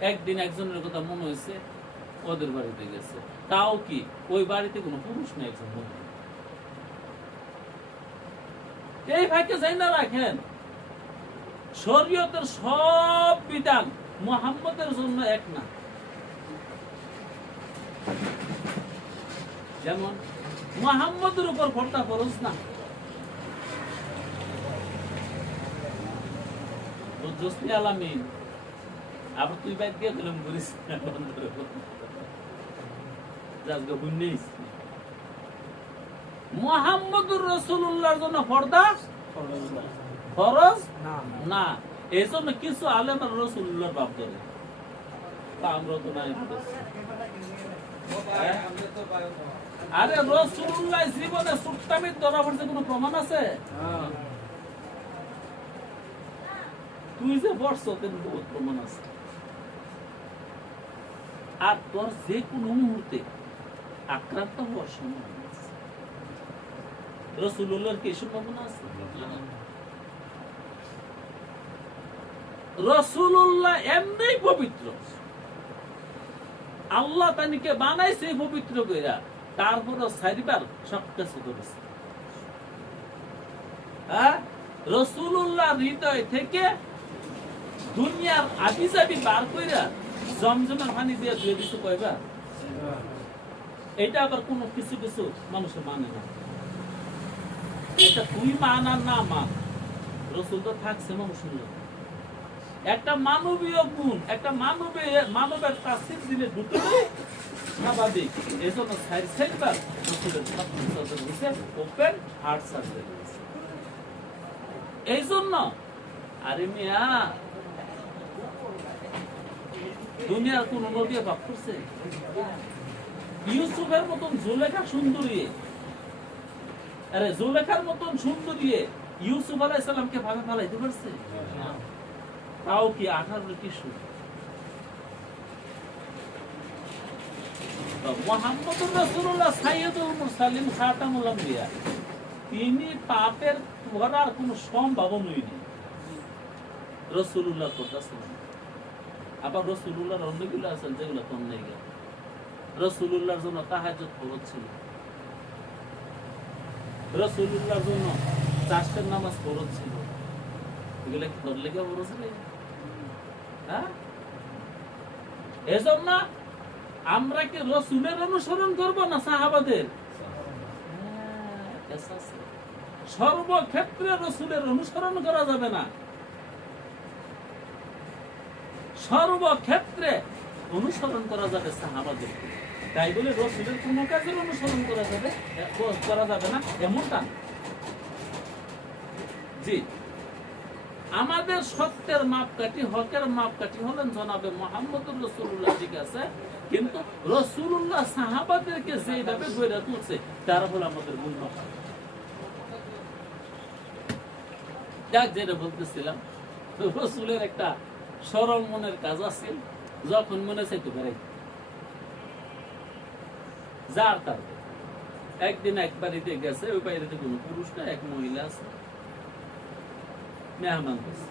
একদিন একজনের কথা মনে হয়েছে ওদের বাড়িতে গেছে তাও কি ওই বাড়িতে কোনো পুরুষ নেই একজন মহিলা এই ভাইকে যাই না রাখেন শরীয়তের সব বিধান মুহাম্মদের জন্য এক না যেমন মুহাম্মদের উপর পর্দা ফরজ না জসমি আলামিন আবার তুই বাইক দিয়ে দিলাম করিস মুহাম্মদুর রাসূলুল্লাহর জন্য পর্দা ফরজ না এই জন্য কিছু আলেম রাসূলুল্লাহর বাপ ধরে আমরা তো নাই আরে রাসূলুল্লাহ জীবনে সুট্টামির ধরা পড়ছে কোনো প্রমাণ আছে তুই যে বর্ষ কিন্তু প্রমাণ আছে আর তোর যে কোনো মুহূর্তে আক্রান্ত হওয়ার সম্ভাবনা আছে। রাসূলুল্লাহর কি সম্ভাবনা আছে? রাসূলুল্লাহ এমনিই পবিত্র, আল্লাহ তানিকে বানাইছে পবিত্র কইরা, তারপরও চারিবার সব কিছু করেছে। রাসূলুল্লাহ হৃদয় থেকে দুনিয়ার আবিজাবি বার কইরা জমজমের পানি দিয়ে ধুয়ে দিতে কয়বার? এটা আবার কোন কিছু কিছু মানুষের মানে না। এটা তুই মান আর না মান, রাসূল তো থাকছে মানুষের লোক। একটা মানবীয় গুণ, একটা মানবের তাসির দিলে দুটোই স্বাভাবিক। এই জন্য সাইবার ওপেন হার্ট সার্জারি। এই জন্য আরে মিয়া দুনিয়ার কোন নবী বাপ করছে? ইউসুফের মতন জুলেখা সুন্দরী, আরে জুলেখার মতন সুন্দরী ইউসুফ আলাইহিস সালামকে ভাবে ফেলাইতে পারছে? তাও কি 18 কিশোর। মুহাম্মদুর রাসূলুল্লাহ সাইয়্যিদুল মুরসালিন খাতামুল আম্বিয়া, তিনি পাপের ধরার কোন সম্ভাবনাই নেই রাসূলুল্লাহর কথা শুনুন। আবার রাসূলুল্লাহর অন্যগুলো আছেন যেগুলো তো নেই। রাসূলুল্লাহর জন্য তাহাজ্জুদ ফরজ ছিল, রাসূলুল্লাহর জন্য চারটের নামাজ ফরজ ছিল। এগুলো কি তোর লেগে ফরজ নেই? এজন্য আমরা কি রাসূলের অনুসরণ করব না সাহাবাদের? সর্বক্ষেত্রে রাসূলের অনুসরণ করা যাবে না, সর্বক্ষেত্রে অনুসরণ করা যাবে সাহাবাদের। তাই বলে রাসূলের কোন কাজের অনুসরণ করা যাবে না এমনটা। জি, আমাদের সত্যের মাপকাঠি, হকের মাপকাঠি হলেন জনাবে মুহাম্মদুর রাসূলুল্লাহ, ঠিক আছে? কিন্তু রাসূলুল্লাহ সাহাবাদেরকে যেভাবে গড়ে তুলছে তারা হলো আমাদের মূল মাপকাঠি। যাক, যেটা বলতেছিলাম, রাসূলের একটা সরল মনের কাজ আছে, যখন মনে চাইতে পারে যার তার। একদিন এক বাড়িতে গেছে, ওই বাড়িতে কোনো পুরুষ না, এক মহিলা আছে, মেহমান দিচ্ছে।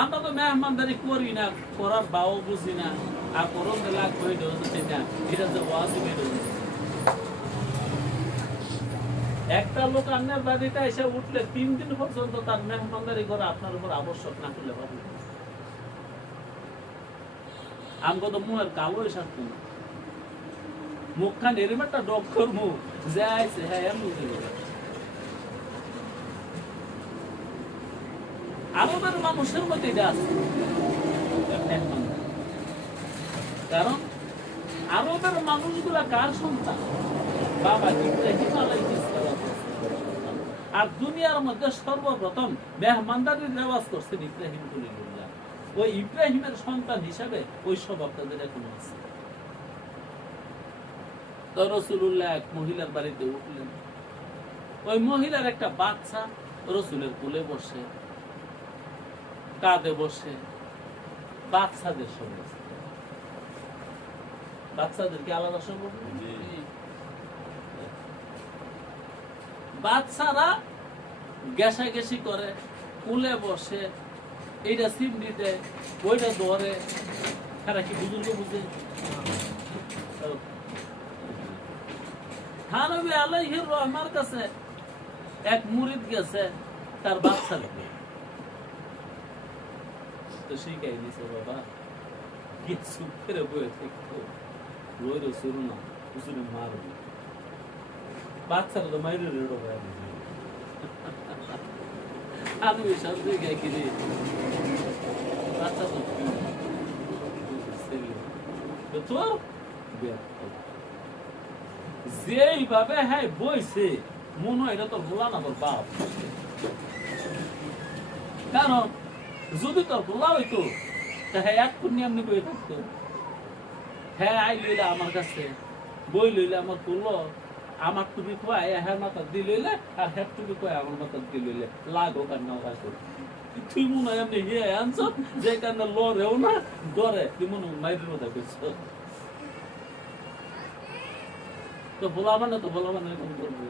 আমরা তো মেহমানদারি করি না, করার বাও বুঝি না, আর করন লাগ হয়ে যাচ্ছে না, এটা যে ওয়াজিব। একটা লোক আপনার বাড়িতে এসে উঠলে 3 দিন পর্যন্ত তার মেহমানদারি করা আপনার উপর আবশ্যক না করলে পারবে। আমগো তো মুখের কালো সারতো না, মুখখান এরম একটা ডক্টর মুখ যাইছে, হ্যাঁ এমন। আরবের মানুষের মধ্যে এটা আছে, কারণ আরবের মানুষগুলা কার সন্তান? বাবা ইব্রাহিম আলাইহিস সালাম। আর দুনিয়ার মধ্যে সর্বপ্রথম মেহমানদারির রেওয়াজ করছেন ইব্রাহিম খলিলুল্লাহ। ওই ইব্রাহিমের সন্তান হিসাবে ওই স্বভাব তাদের এখনো আছে। তো রাসূলুল্লাহ এক মহিলার বাড়িতে উঠলেন, ওই মহিলার একটা বাচ্চা রাসূলের কোলে বসে, কাঁধে বসে, বাচ্চাদের সঙ্গে। বাচ্চাদের কি আলাদা সম্পর্ক? বাচ্চারা গেসাগেসি করে, কুলে বসে, এইটা সিমড়ি দেয়, ওইটা ধরে। তারা কি বুজুর্গ বুঝে? নবী আলাইহির রহমার কাছে এক মুরিদ গেছে তার বাচ্চা লেগে, তো শিখাই দিছে, বাবা কিছু করে বয়ে থাকতো, রই শুরু না, হুজুরে মারবে। বাচ্চারা তো মাইরে রেডো হয়ে গেছে। আমি সব জায়গায় কিনে বাচ্চা তো তোর যেইভাবে হ্যাঁ বইছে, মনে হয় এটা তোর ভোলা না তোর বাপ। কারণ যদি তোর ভোলা হইতো, হ্যাঁ এক পুণ্য এমনি বই থাকতো। হ্যাঁ আই লইলে আমার কাছে, বই লইলে আমার তুললো, আমার টুপি খোয়াই হ্যাঁ মাথা দিয়ে লইলে, আর হ্যাঁ টুপি খোয়াই আমার মাথা দিয়ে লইলে, লাগো কার না রাখো। তুই মনে হয় এমনি হিয়ে আনছ, যে কারণে লড়েও না, ডরে, তুই মনে হয় মাইরের কথা কইছ। তো পোলাবান তো পোলাবান এরকম করবে।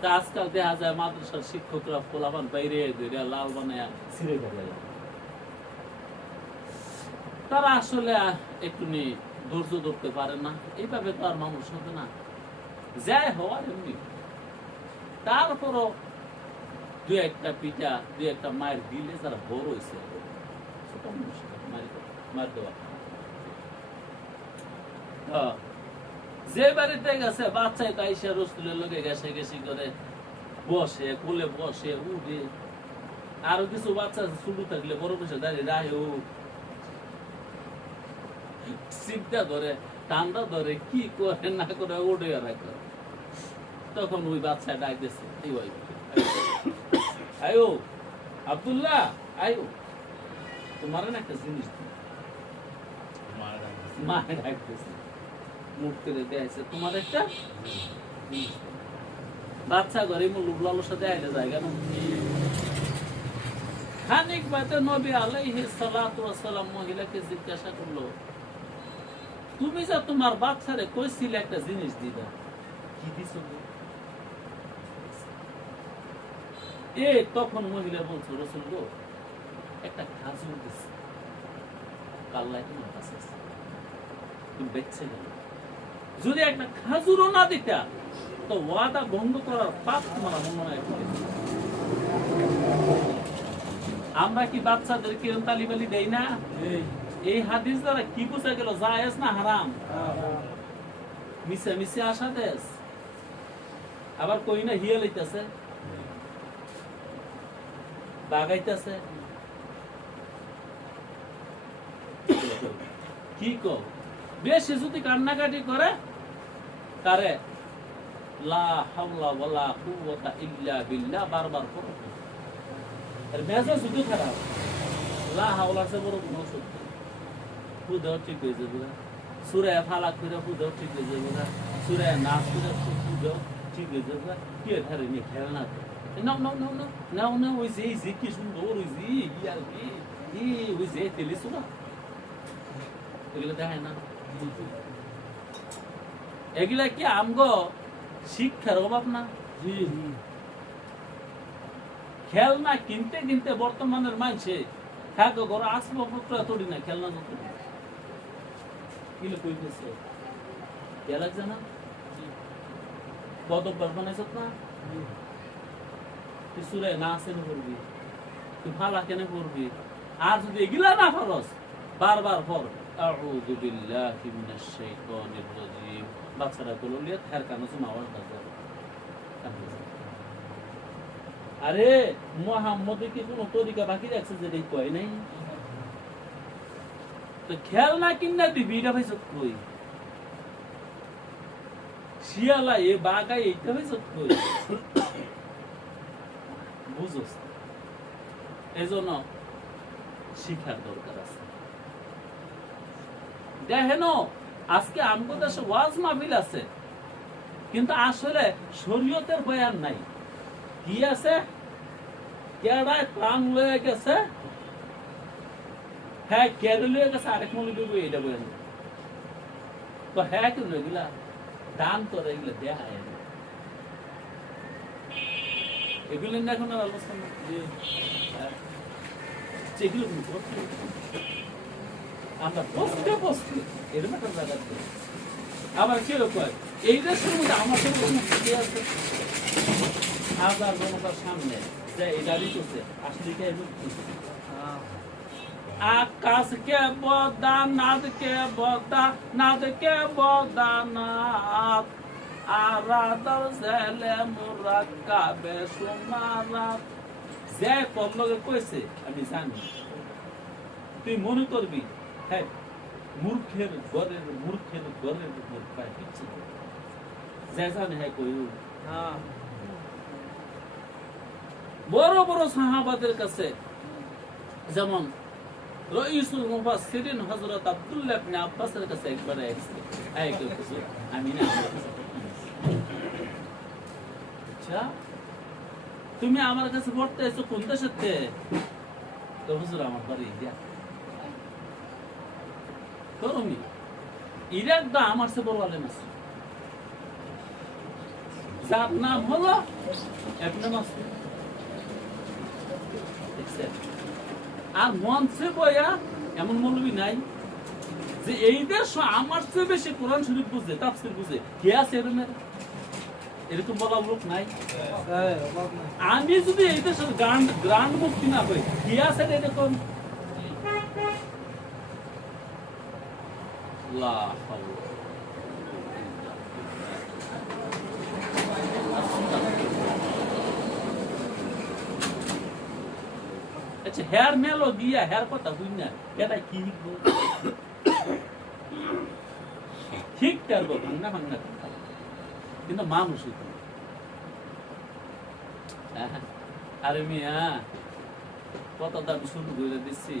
তা আজকাল দেখা যায় মাদ্রাসার শিক্ষকরা পোলাবান বাইরে লাল বানায় ছিঁড়ে ফেলে, তারা আসলে একটু ধৈর্য ধরতে পারে না। এইভাবে তো আর মানুষ হবে না, যাই হওয়ার এমনি। তারপরও দুই একটা পিঠা দুই একটা মায়ের দিলে যারা বড় হয়েছে ছোট মানুষ মার দেওয়া। যে বাড়িতে গেছে বাচ্চাই তো আইসা রসুলের লোকে গেছে গেছি করে বসে, কোলে বসে, উঠে। আরো কিছু বাচ্চা শুরু থাকলে বড় বসে দাঁড়িয়ে রাহে ও সিটটা ধরে, টান্ডা ধরে, কি করে না করে উঠে রাখে। তখন ওই বাচ্চা ডাক দিচ্ছে, আয়ো আব্দুল্লাহ, আয়ো তোমার না একটা জিনিস মায়ের ডাক দিচ্ছে, মুখ করে দেয়াছে তোমার একটা বাচ্চা ঘরে মুলুক লালসা দেয়াইলে জায়গা না। খানিক বাদে নবী আলাইহিস সালাতু ওয়াস সালাম মহিলাকে জিজ্ঞাসা করলো, তুমি যা তোমার বাচ্চারে কইছিলে একটা জিনিস দিবা, কি দিছো? তখন মহিলা বলছো, রাসূল গো, একটা খাজুর দিছি, আল্লাহ তোমার কাছে আছে, তুমি বেঁচে গেল। যদি একটা খাজুরও না দিতা তো ওয়াদা ভঙ্গ করার পাপ তোমার মনে হয়। আমরা কি বাচ্চাদেরকে তালিবালি দেই না? এই হাদিস দ্বারা কি বোঝা গেল, জায়েজ না হারাম? মিশে মিশে আসা দেশ, আবার কই না হিয়া লইতেছে, বাগাইতেছে, কি কো বেশি যদি কান্নাকাটি করে তারে লা হাওলা ওয়ালা কুওয়াতা ইল্লা বিল্লাহ বারবার করো। এর মেজাজ শুধু খারাপ, লা হাওলা সে বড় কোনো সত্য খুদাও ঠিক হয়ে যাবে না, সূরা ফালাক করে খুদাও ঠিক হয়ে যাবে না, সূরা নাস করে খুদাও ঠিক হয়ে যাবে না। কি এখানে নিয়ে খেলনা নাও নাও নাও নাও নাও না, ওই যে কি সুন্দর, ওই যে ইয়ার কি ওই যে তেলিস না, এগুলো দেখায় না। এগুলা কি আমগো শিক্ষার অভাব না? খেলনা কিনতে কিনতে বর্তমানের মানুষে খাগো ঘর আসবাবপত্র তৈরি না, খেলনা যত কিলো কইতেছে কে লাগছে না, বদব্বার বানাইছ না, তুই সুরে না আসেন করবি, তুই ফালা কেন করবি? আর যদি এগুলা না ফরস বারবার পর আউযু বিল্লাহি মিনাশ শাইতানির রাজিম, বাচ্চারা কল লিয়ে থার কানে মাওয়াজ দাও। আরে মুহাম্মদ কি কোনো তরিকা বাকি রাখছে যে এই কয় নাই? তো খেলনা কিনা দিবি এটা ভাই সব কই, শিয়ালা এ বাগাই এইটা ভাই সব কই, বুঝোস? এজন্য শিক্ষার দরকার আছে। দেখেন আজকে আমগো দেশে ওয়াজ মাহফিল আছে, কিন্তু আসলে শরীয়তের বয়ান নাই। কি আছে? কেডায় প্রাণ লয়ে গেছে, হ্যাঁ কেড়ে লয়ে গেছে, আরেক মনে করবো এটা বয়ান। তো হ্যাঁ কিন্তু এগুলা দান করে, এগুলো দেয়া এগুলো না এখন আলোচনা যেগুলো আমরা বসতে বসতে এরকম একটা জায়গা। আবার কিরকম এই দেশের মধ্যে আমার সঙ্গে আছে হাজার জনতার সামনে যে এই গাড়ি করছে, আসলে কে আকাশ কে বদা নাদ কে বদা নাদ কে বদা নাদ আরাদার জেলে মুরাক্কাবে সুমারাত। যে কবলকে কইছে আমি জানি, তুই মনে করবি হ্যাঁ মূর্খের ঘরের উপর পায় পিচ্ছে যে জানে হ্যাঁ কই। বড় বড় সাহাবাদের কাছে যেমন রাইসুল মুফাসসিরিন হযরত আব্দুল্লাহ ইবনে আব্বাসের কাছে একবার আইছে, আমি না আচ্ছা তুমি আমার কাছে পড়তে এসো কোন দেশের থেকে? তো হুজুর আমার বাড়ি ইন্ডিয়া। করমি ইরাক দা আমার সে বড় আলেম আছে, যার নাম হলো ইবনে মাসউদ। দেখছেন? আর মঞ্চে বইয়া এমন মৌলবী নাই যে এই দেশ আমার চেয়ে বেশি কোরআন শরীফ বুঝে, তাফসীর বুঝে। কে আছে এরকম বলার লোক নাই। আমি যদি এই দেশের গ্রান্ড মুক্তি না করি, কি আছে এরকম? আচ্ছা, হেয়ার মেলো দিয়া হেয়ার কথা বুঝ না, এটা কি ঠিক করবো, ভাঙনা ভাঙনা কিন্তু মানুষ আরে মিয়া কত দাম শুরু করে দিচ্ছি,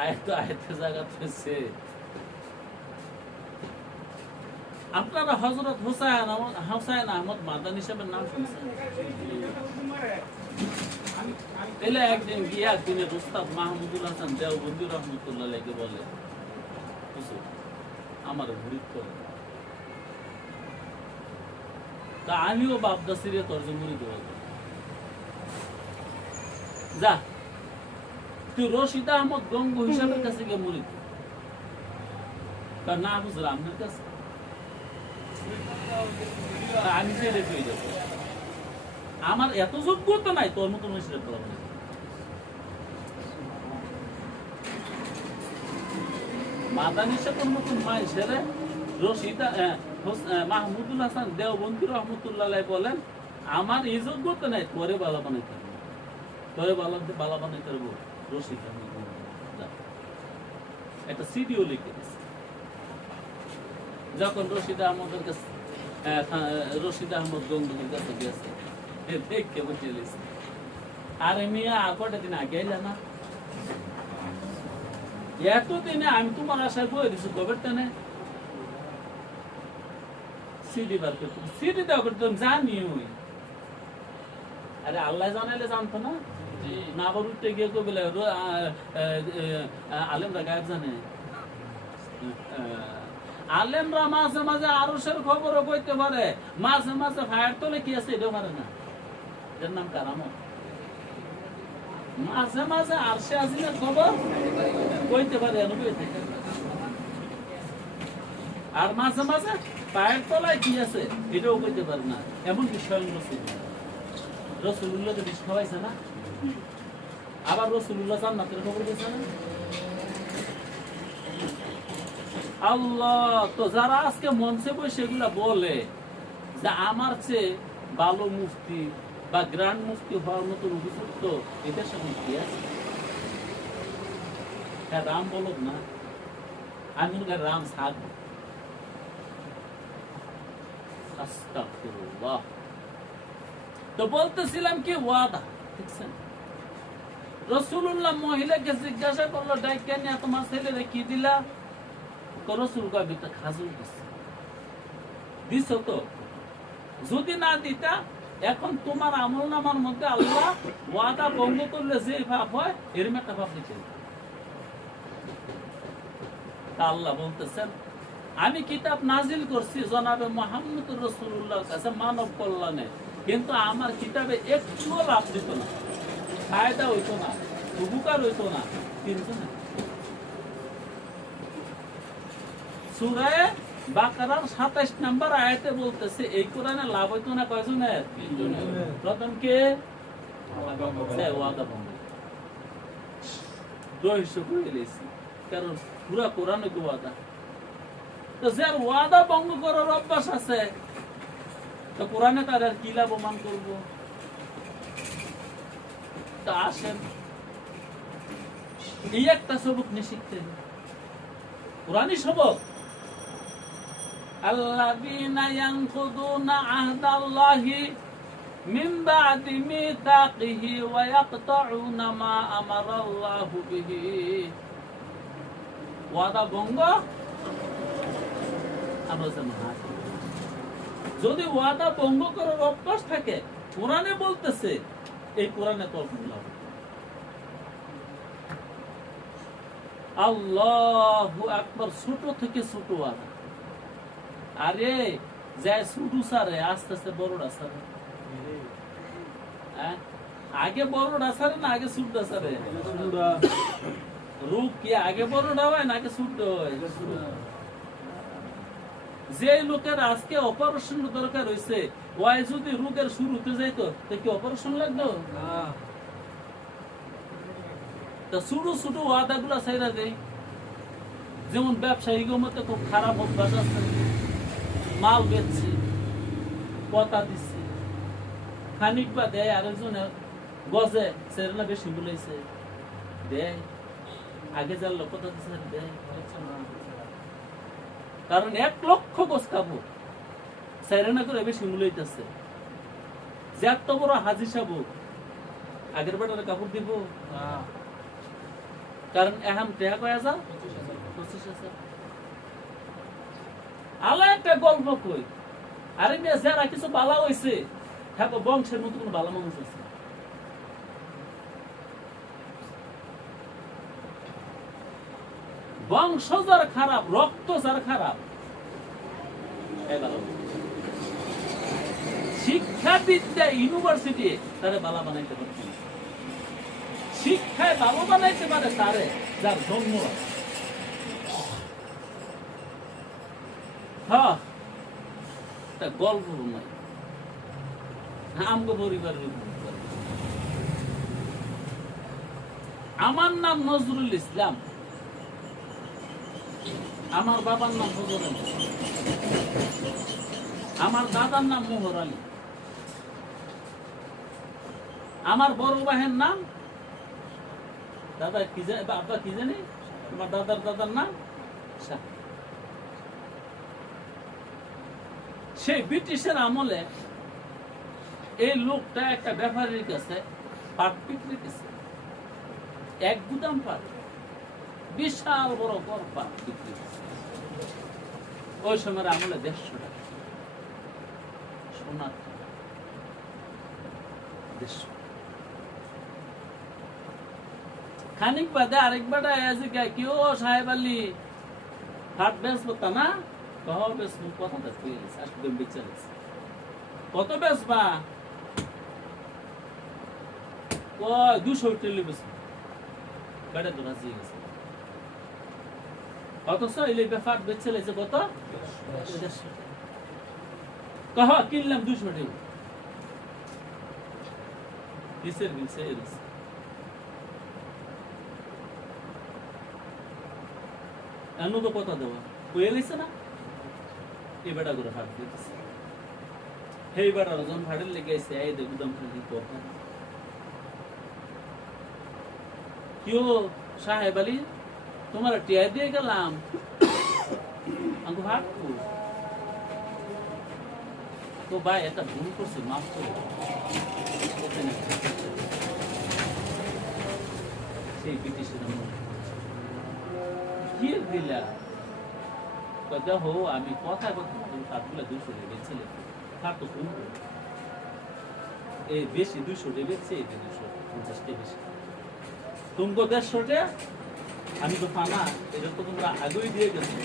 আয়তে জায়গা পেয়েছে। আপনারা হযরত হুসাইন আহমদ মাদানী সাহেবের নাম শুনছেন? এলে একদিন গিয়া তিনি উস্তাদ মাহমুদুল হাসান দেওবন্দি রহমতুল্লাহ আলাইহি বলে, আমার মুরিদ করে। তা আমিও বাপদাসিরে তর্জম মুরিদ হয়ে যাব। যা তুই রশিদ আহমদ গঙ্গু হিসাবের কাছে গিয়ে মুরিদ, তার না হুজুর আপনার কাছে আমি যে রেখে যাব। আমার এত যোগ্যতা নাই তোর মতো মানুষের করা। মাদানী সাহেবের মতন মানুষের রশিদা মাহমুদুল হাসান দেওবন্দি রহমতুল্লাহ আলাইহি বলেন, আমার এই যোগ্যতা নাই তোরে বালা বানাইতে হবে, তোরে বালা বানাইতে হবে রশিদ আহমদ। একটা সিডিও লিখে দিচ্ছে। যখন রশিদ আহমদের কাছে রশিদ আহমদ গঙ্গুর কাছে গেছে, দেখে বসে দিয়েছে, আরে মিয়া আর কটা দিন আগে এলে না, এতদিনে আমি তোমার আশায় বই দিচ্ছি কবের টানে সিডি বার করতে, সিডি দেওয়া করতে জানি ওই। আরে আল্লাহ জানাইলে জানতো না, না আবার উঠতে গিয়ে কবে আলেমরা গায়েব জানে। আলেমরা মাঝে মাঝে আরশের খবরও কইতে পারে, মাঝে মাঝে ফায়ার তোলে কি আছে এটাও পারে না, এর নাম কারামত। মাঝে মাঝে আরশে আজিমের খবর কইতে পারে, আর মাঝে মাঝে পায়ের তলায় কি আছে এটাও কইতে পারে না। এমনকি স্বয়ং রসুল্লাহ বিষ খাওয়াইছে না, আবার রসুল্লাহ জান্নাতের খবর দিয়েছে না। আল্লাহ তো যারা আজকে মঞ্চে বসে এগুলা বলে যে আমার চেয়ে ভালো মুফতি বা গ্র্যান্ড মুফতি হওয়ার মতো উপযুক্ত, এদের সামনে কি আছে? হ্যাঁ, রাম বলক না, আমি রাম থাকব। আস্তাগফিরুল্লাহ। তো বলতেছিলাম কি ওয়াদা, দেখছেন রাসূলুল্লাহ মহিলাকে জিজ্ঞাসা করলো, ডাইকা নিয়ে তোমার ছেলেরে কি দিলা? রাসূল কয় বিটা খাজুর দিছো তো, যদি না দিতা এখন তোমার আমলনামার মধ্যে আল্লাহ ওয়াদা ভঙ্গ করলে যে পাপ হয় এরকম একটা পাপ দিতে। আল্লাহ বলতেছেন, আমি কিতাব নাজিল করছি জনাবে মুহাম্মদুর রাসূলুল্লাহর কাছে মানব কল্যাণে, কিন্তু আমার কিতাবে একটুও লাভ দিত না, ফায়দা হইতো না, উপকার হইতো না। কিন্তু না, সূরা বাকারার ২৭ নম্বর আয়াতে বলতেছে এই কোরআনে লাভ হইতো না কয়জনের? প্রথম কে? ওয়াদা ভঙ্গ। রহস্য করে দিয়েছি, কারণ পুরা কোরআন ওয়াদা। তো যার ওয়াদা ভঙ্গ করার অভ্যাস আছে, তো কোরআনে তার আর কি লাভবান করবো? তা আসেন এই একটা সবক নিয়ে শিখতে, কোরআনই সবক। الذين ينقضون عهد الله من بعد ميثاقه ويقطعون ما أمر الله به। ওয়াদা ভঙ্গ আমরা যেন হাসি। যদি ওয়াদা ভঙ্গ করার অভ্যাস থাকে, কোরআনে বলতেছে, এই কোরআনে তর্ক লাভ। আল্লাহু আকবার। ছোট থেকে ছোট ওয়াদা। আরে যায় শুধু সারে আস্তে আস্তে বড়টা সারে। হ্যাঁ? আগে বড়টা সারে না আগে সুটটা সারে? রোগ কি আগে বড়টা হয় না আগে সুটটা হয়? যে লোকের আজকে অপারেশন দরকার হয়েছে ওই যদি রোগের শুরুতে যাইতো তো কি অপারেশন লাগতো? তা ছোটো ছোটো ওয়াদা গুলা ছাইরা দেয়। যেমন ব্যবসায়ীদের মধ্যে খুব খারাপ অভ্যাস আছে, মাল বেচছে, কথা দিচ্ছে, খানিক বা দেয় আরেকজনের গজে সেটা বেশি বলেছে দেয়, আগে যার লোক কথা দিচ্ছে দেয়। কারণ 1 লক্ষ গজ খাবো সেরেনা করে বেশি মূলাইতেছে। যে এত বড় হাজি সাহেব আগের বেটার কাপড় দিব, কারণ এখন টেহা কয়া যা 25,000। আলা একটা গল্প কই, আরে মেয়ে যারা কিছু বালা হয়েছে হ্যাঁ বংশের মতো কোনো ভালো মানুষ আছে? বংশ যার খারাপ, রক্ত যার খারাপ, শিক্ষা বিদ্যা ইউনিভার্সিটি তারে বালা বানাইতে পারছে না। শিক্ষায় ভালো বানাইতে পারে তারে যার জন্ম। হ্যাঁ গল্প নয়, আমগো পরিবারের। আমার নাম নজরুল ইসলাম, আমার বাবার নাম ফজল আলী, আমার দাদার নাম মোহর আলী, আমার বড় ভাইয়ের নাম দাদা কি জানে, আব্বা কি জানি, আমার দাদার নাম শাহ। সেই ব্রিটিশের আমলে এই লোকটা একটা ব্যাপারীর কাছে পাট বিক্রি করছে, 1 গুদাম পাট, বিশাল বড় পাট বিক্রি করছে। ওই সময়ের আমলে 150 টাকা সোনার, 150। খানিক বাদে আরেকবার কেউ সাহেব আলী হাট বেচবো তা না, কহ বেচবো, কথাটা কত বেচবা? 200 টেলি বেচবো, বেড়ে তো রাজি গেছে। অথচ এই ব্যাপার বেচছে কত? কহ কিনলাম 200 টেলি, কিসের বিলছে এমন তো কথা দেওয়া হয়ে গেছে না। এই বেটা করে ফাট দিতেছে, সেই বেটার যখন ফাটের লেগে আসছে এই গুদাম খালি কথা। কেউ সাহেব আলী তোমার টিয়া দিয়ে গেলাম, আমি ভাট তো ভাই একটা ভুল করছে, মাফ করে। সেই ব্রিটিশের কি দিলা দেখো, আমি কথা কথা কাঠগুলা 200 টাকা বেচছিলে, কাঠ তো কম এই বেশি 200 টাকা বেচছে, এই 250 টাকা বেশি, তুমি 150 টাকা, আমি তো ফানা, এটা তো তোমরা আগেই দিয়ে গেছো।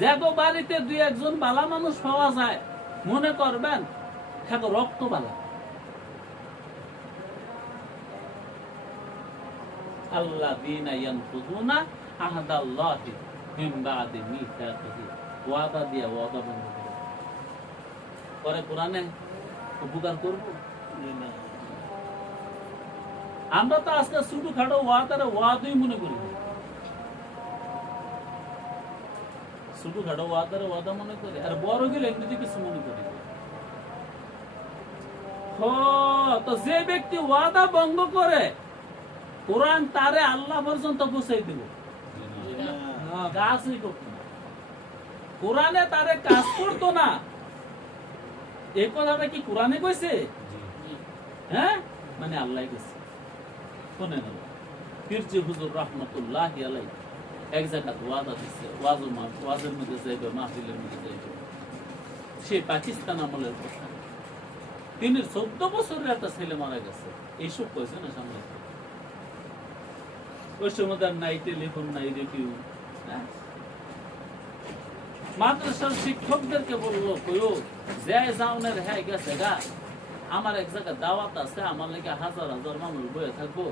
যে বাড়িতে 2-1 বালা মানুষ পাওয়া যায় মনে করবেন হ্যাঁ রক্ত বালা। আল্লাযীনা ইয়ানকুযুনা আহদাল্লাহি মিন বাদি মিসাকিহি, ওয়াদা দিয়া ওয়াদা ভঙ্গ করে। পরে কোরআনে উপকার করব না। আমরা তো আজকে শুধু খাটো ওয়াদাই মনে করি, শুধু খাটো ওয়াদা মনে করি, আর বড় গেলে এমনিতে কিছু মনে করি। তো যে ব্যক্তি ওয়াদা ভঙ্গ করে কোরআন তারে আল্লাহ পর্যন্ত পৌঁছাই দিব, কাজই করতো না, কোরআনে তারে কাজ করতো না। এই কথাটা কি কোরআনে কইছে? হ্যাঁ, মানে আল্লাহ কইছে। শোনেন, পীরজি হুজুর রাহমাতুল্লাহি আলাইহি এক জায়গায় ওয়াদা দিচ্ছে, ওয়াজের মধ্যে যাইবে, মাহফিলের মধ্যে যাইবে। সে পাকিস্তান আমলের কথা, তিনি 14 বছরের একটা ছেলে মারা গেছে, এইসব কইছে না সামনে। ওই সময় তার নাই টেলিফোন নাই রেডিও। মাদ্রাসার শিক্ষকদেরকে বললো কইও যে যাওনের হ্যাঁ গেছে গা, আমার এক জায়গায় দাওয়াত আছে, আমার লাগে হাজার হাজার মানুষ বয়ে থাকবো,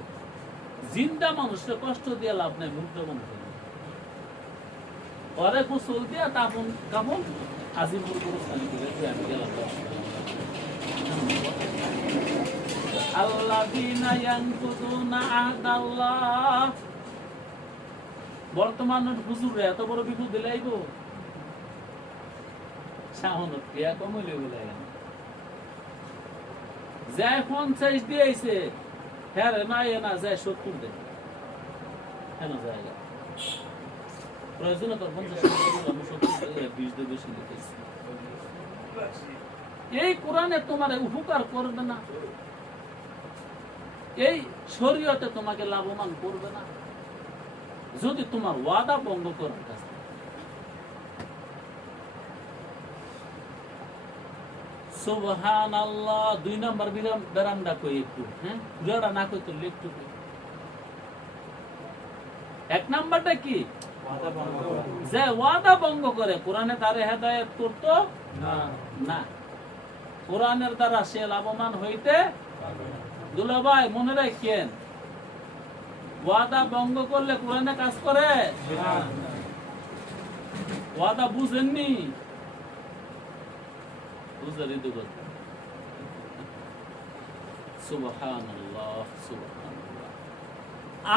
জিন্দা মানুষকে কষ্ট দিয়ে লাভ নাই, মুগ্ধ মানুষ পরে গোসল দিয়া তাপন কাপন আজিমপুর গোরস্থানি করে আমি গেলাম। আল্লাযীনা ইয়ানকুদুনা আহদাল্লাহ, বর্তমানের হুজুরে এত বড় বিপদ দিলাইব, সাহনত ক্রিয়া কমইলে বলে যায় 50 দিয়েছে, হ্যাঁ না এ না যায় 70 দেয়, কেন যায় প্রয়োজন তো 50 20 দিয়ে বেশি দিতেছে। এই কোরআনে তোমার উপকার করবে না, এই শরীয়তে তোমাকে লাভবান করবে না যদি তোমার ওয়াদা ভঙ্গ করার কাছে। সুবহানাল্লাহ। 2 নম্বর বেরামটা কই একটু, হ্যাঁ পুরাটা না কই তো একটু কই। 1 নম্বরটা কি? যে ওয়াদা ভঙ্গ করে কোরআনে তারে হেদায়েত করতো না, কোরআনের দ্বারা সে লাভবান হইতে দুলাভাই মনে রাখেন, ওয়াদা ভঙ্গ করলে কোরআনে কাজ করে ওয়াদা বুঝেননি, বুঝারি দেব। সুবহানাল্লাহ সুবহানাল্লাহ।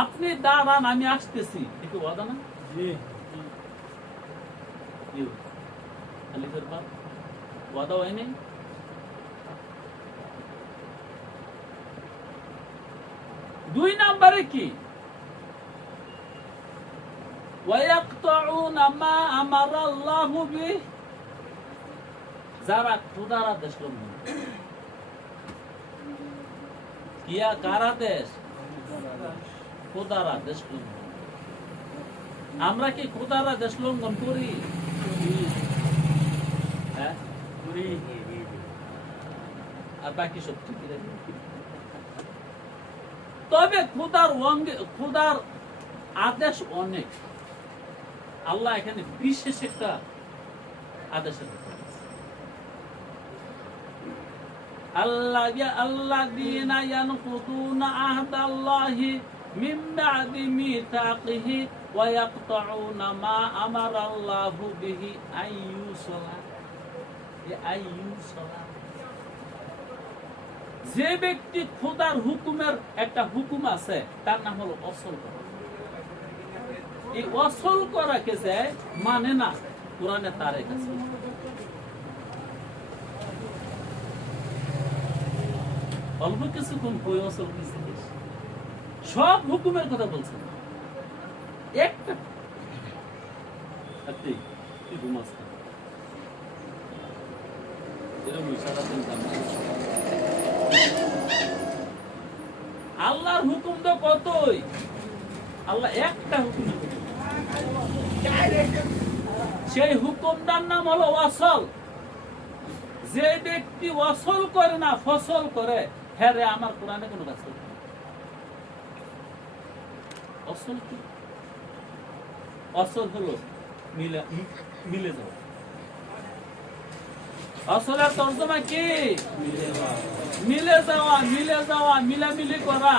আপনি দাঁড়ান আমি আসতেছি, একটু ওয়াদা না আলিফের বাপ ওয়াদা হয় নাই। দুই নম্বরে কি? ওয়ায়াকতাউনা মা আমারাল্লাহু বিহি, যারা খোদার আদেশ লঙ্ঘন, কিয়া কার আদেশ? খোদার আদেশ লঙ্ঘন। আমরা কি খোদার আদেশ লঙ্ঘন করি? হ্যাঁ করি, আর বাকি সব ঠিক রাখি। তবে খোদার আদেশ অনেক, আল্লাহ এখানে বিশেষ একটা আদেশের আল্লাযীনা ইয়ানকুদুনা আহদাল্লাহি মিন বা'দি মিসাকিহি ওয়া ইয়াকতাউনা মা আমারাল্লাহু বিহি আইয়ুসালা। যে ব্যক্তি খোদার হুকুমের একটা হুকুম আছে তার নাম হলো অসল করা। এই অসল করাকে যে মানে না, কোরআনে তার কাছে অল্প কিছুক্ষণ কই অসল কিছু সব হুকুমের কথা বলছেন, একটা আপনি কি ঘুমাস এরকম সারাদিন আল্লাহর হুকুম তো কতই, আল্লাহ একটা হুকুম, সেই হুকুমটার নাম হলো ওয়াসল। যে ব্যক্তি ওয়াসল করে না ফসল করে, হ্যাঁ রে আমার কোরআনে কোনো কাজ করে। অসল কি? অসল হলো মিলে যাওয়া। আসলের তর্জমা কি? মিলে যাওয়া, মিলে যাওয়া, মিলামিলি করা,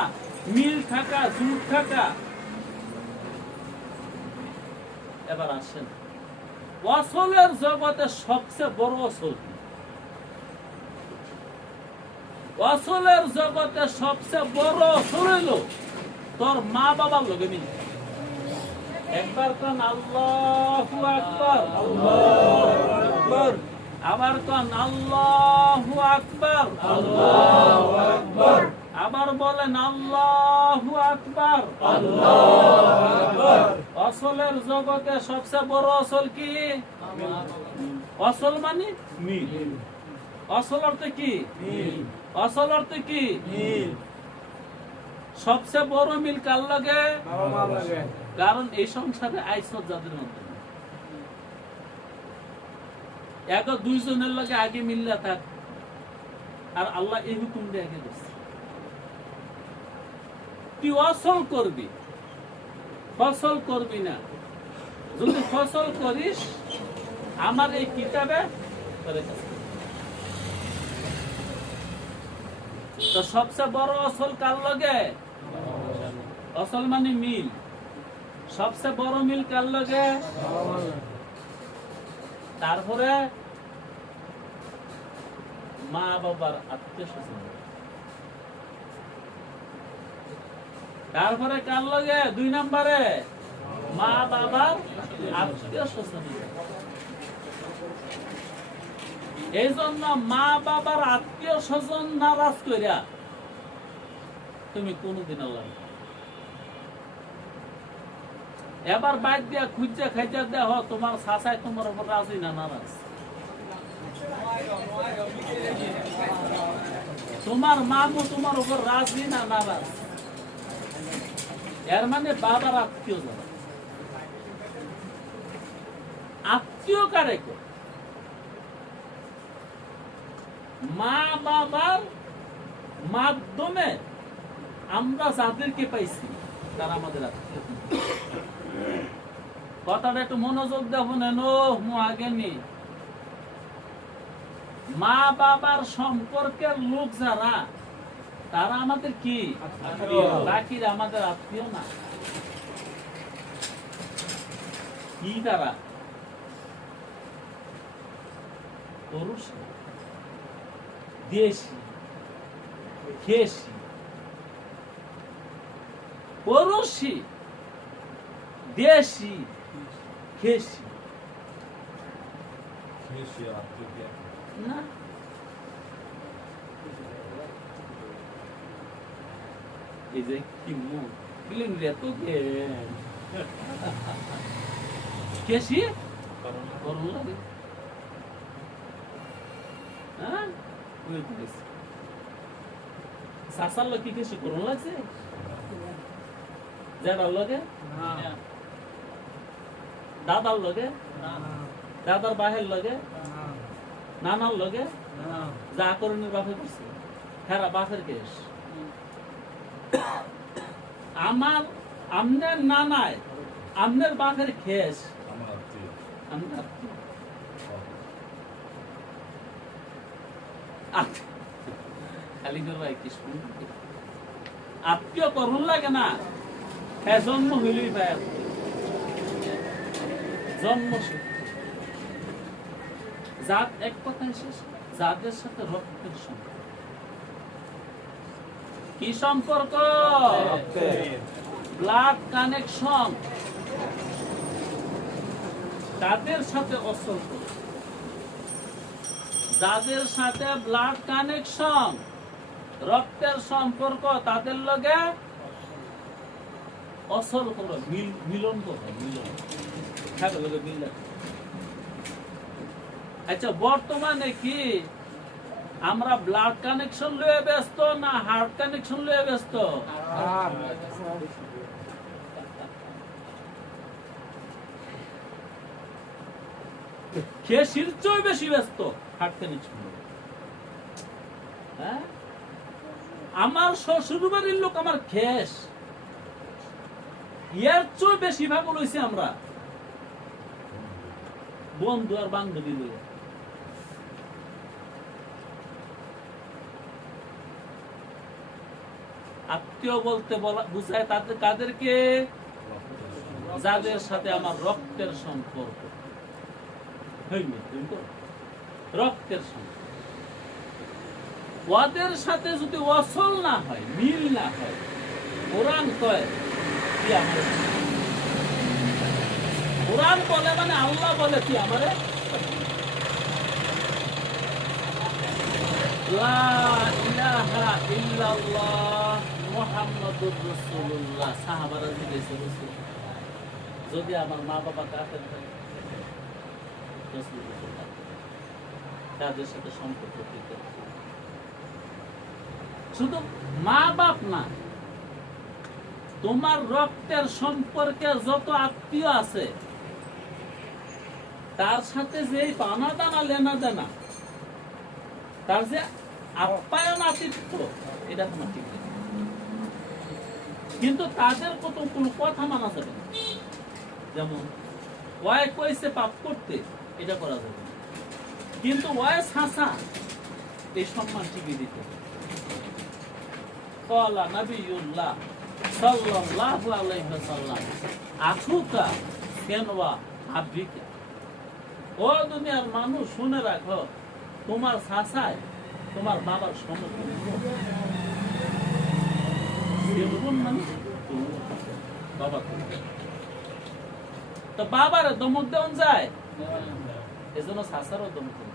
মিল থাকা, জুট থাকা। এবার আসেন আসলের জগতে সবচেয়ে বড় আসল, আসলের জগতে সবচেয়ে বড় আসল হইল তোর মা বাবার লগে মিল। একবার কান আল্লাহু আকবার, আল্লাহু আকবার, আবার কান আল্লাহু আকবার, আল্লাহু আকবার, আবার বলেন আল্লাহু আকবার, আল্লাহু আকবার। আসলের জগতে সবচেয়ে বড় আসল কি? আসল মানে মিল। আসল অর্থ কি? মিল। আসল অর্থ কি? মিল। সবচেয়ে বড় মিল কার লাগে? কারণ এই সংসারে আইসত যাদের মধ্যে এক দুইজনের লগে আগে মিল্লা থাক, আর আল্লাহ এই হুকুম দিয়ে আগে দিচ্ছে তুই আসল করবি, ফসল করবি না। যদি ফসল করিস আমার এই কিতাবে করে কাজ করবি। তো সবচেয়ে বড় অসল কার লগে? অসল মানে মিল। সবচেয়ে বড় মিল কার লগে? তারপরে মা বাবার আত্মীয় স্বজন, তারপরে কার লগে? 2 নম্বরে মা বাবার আত্মীয় স্বজন। এই জন্য মা বাবার আত্মীয় স্বজন নারাজ কইরা তুমি কোনদিন আল্লাহ এবার বাইর দিয়া খুঁজা খাইজা দেহ তোমার শাসায় তোমার উপর রাজি না নারাজ, তোমার মামু তোমার উপর রাজি না নারাজ। এর মানে বাবার আত্মীয় যারা, আত্মীয় কারে কো? মা বাবার মাধ্যমে আমরা যাদেরকে পাইছি তারা আমাদের আত্মীয়। কথাটা একটু মনোযোগ দেবেন। আগে নেই, মা বাবার সম্পর্কের লোক যারা তারা আমাদের কি? বাকিরা আমাদের আত্মীয় না। কি তারা? পুরুষ, দেশি, খেসি, পড়োশি, দেশি, খেসি না। এই যে কি মুখ ফিলিং রে তো খেসি করুন লাগে। হ্যাঁ শাসার লোক কি খেসি করুন লাগছে? যার লগে দাদার লগে, দাদার বাহের লগে, নানার লগে যা করণের বাপে করছে হেরা বাপের কেস। আমার আমনের নানায় আমনের বাপের খেস খালি করবা কি আত্মীয় করুন লাগে না। হ্যাঁ জন্ম হইলই পায় জন্ম জাত এক কথায় শেষ। যাদের সাথে রক্তের সম্পর্ক। কি সম্পর্ক? Blood connection. তাদের সাথে অসল, যাদের সাথে ব্লাড কানেকশন রক্তের সম্পর্ক তাদের লগে অসল করো, মিলন করো, মিলন। আচ্ছা বর্তমানে কি আমরা ব্লাড কানেকশন লয়ে ব্যস্ত না হার্ট কানেকশন লয়ে ব্যস্ত? খেসির চেয়ে বেশি ব্যস্ত হার্ট কানেকশন। হ্যাঁ আমার শ্বশুর বাড়ির লোক আমার খেস, এর চেয়ে বেশি ভাগ লইছি আমরা বন্ধু আর বান্ধবী লইয়া। আত্মীয় বলতে বুঝায় তাদের কাদেরকে? যাদের সাথে আমার রক্তের সম্পর্ক। রক্তের সম্পর্ক ওদের সাথে যদি অসল না হয়, মিল না হয়, কোরআন কয় কি আমার, কোরআন বলে মানে আল্লাহ বলে কি আমারে লা ইলাহা ইল্লাল্লাহ মুহাম্মাদুর রাসূলুল্লাহ। সাহাবারা জিজ্ঞেস করেছে যদি আমার মা বাবা কাফের হয় তাদের সাথে সম্পর্ক ঠিক আছে। শুধু মা বাপ না, তোমার রক্তের সম্পর্কে যত আত্মীয় আছে তার সাথে যে পানা দানা লেনা দেনা, তার যে আপ্যায়ন আতিথ্য, এটা তোমার ঠিক নেই। কিন্তু তাদের কোনো কথা মানা যাবে না। যেমন ওয়াই কইছে পাপ করতে, এটা করা যাবে না, কিন্তু ওয়াই হাসা এই সম্মান টিকে দিতে হবে। ক্বালা নবিয়ুল্লাহ সাল্লাল্লাহু আলাইহি ওয়াসাল্লাম আখুকা সিনওয়া আবিকা। ও দুনিয়ার মানুষ শুনে রাখো, তোমার চাচায় তোমার বাবার সমতুল্য। বাবা তো বাবার দমক দেওয়া যায়, এজন্য চাচারও দমক দেওয়া।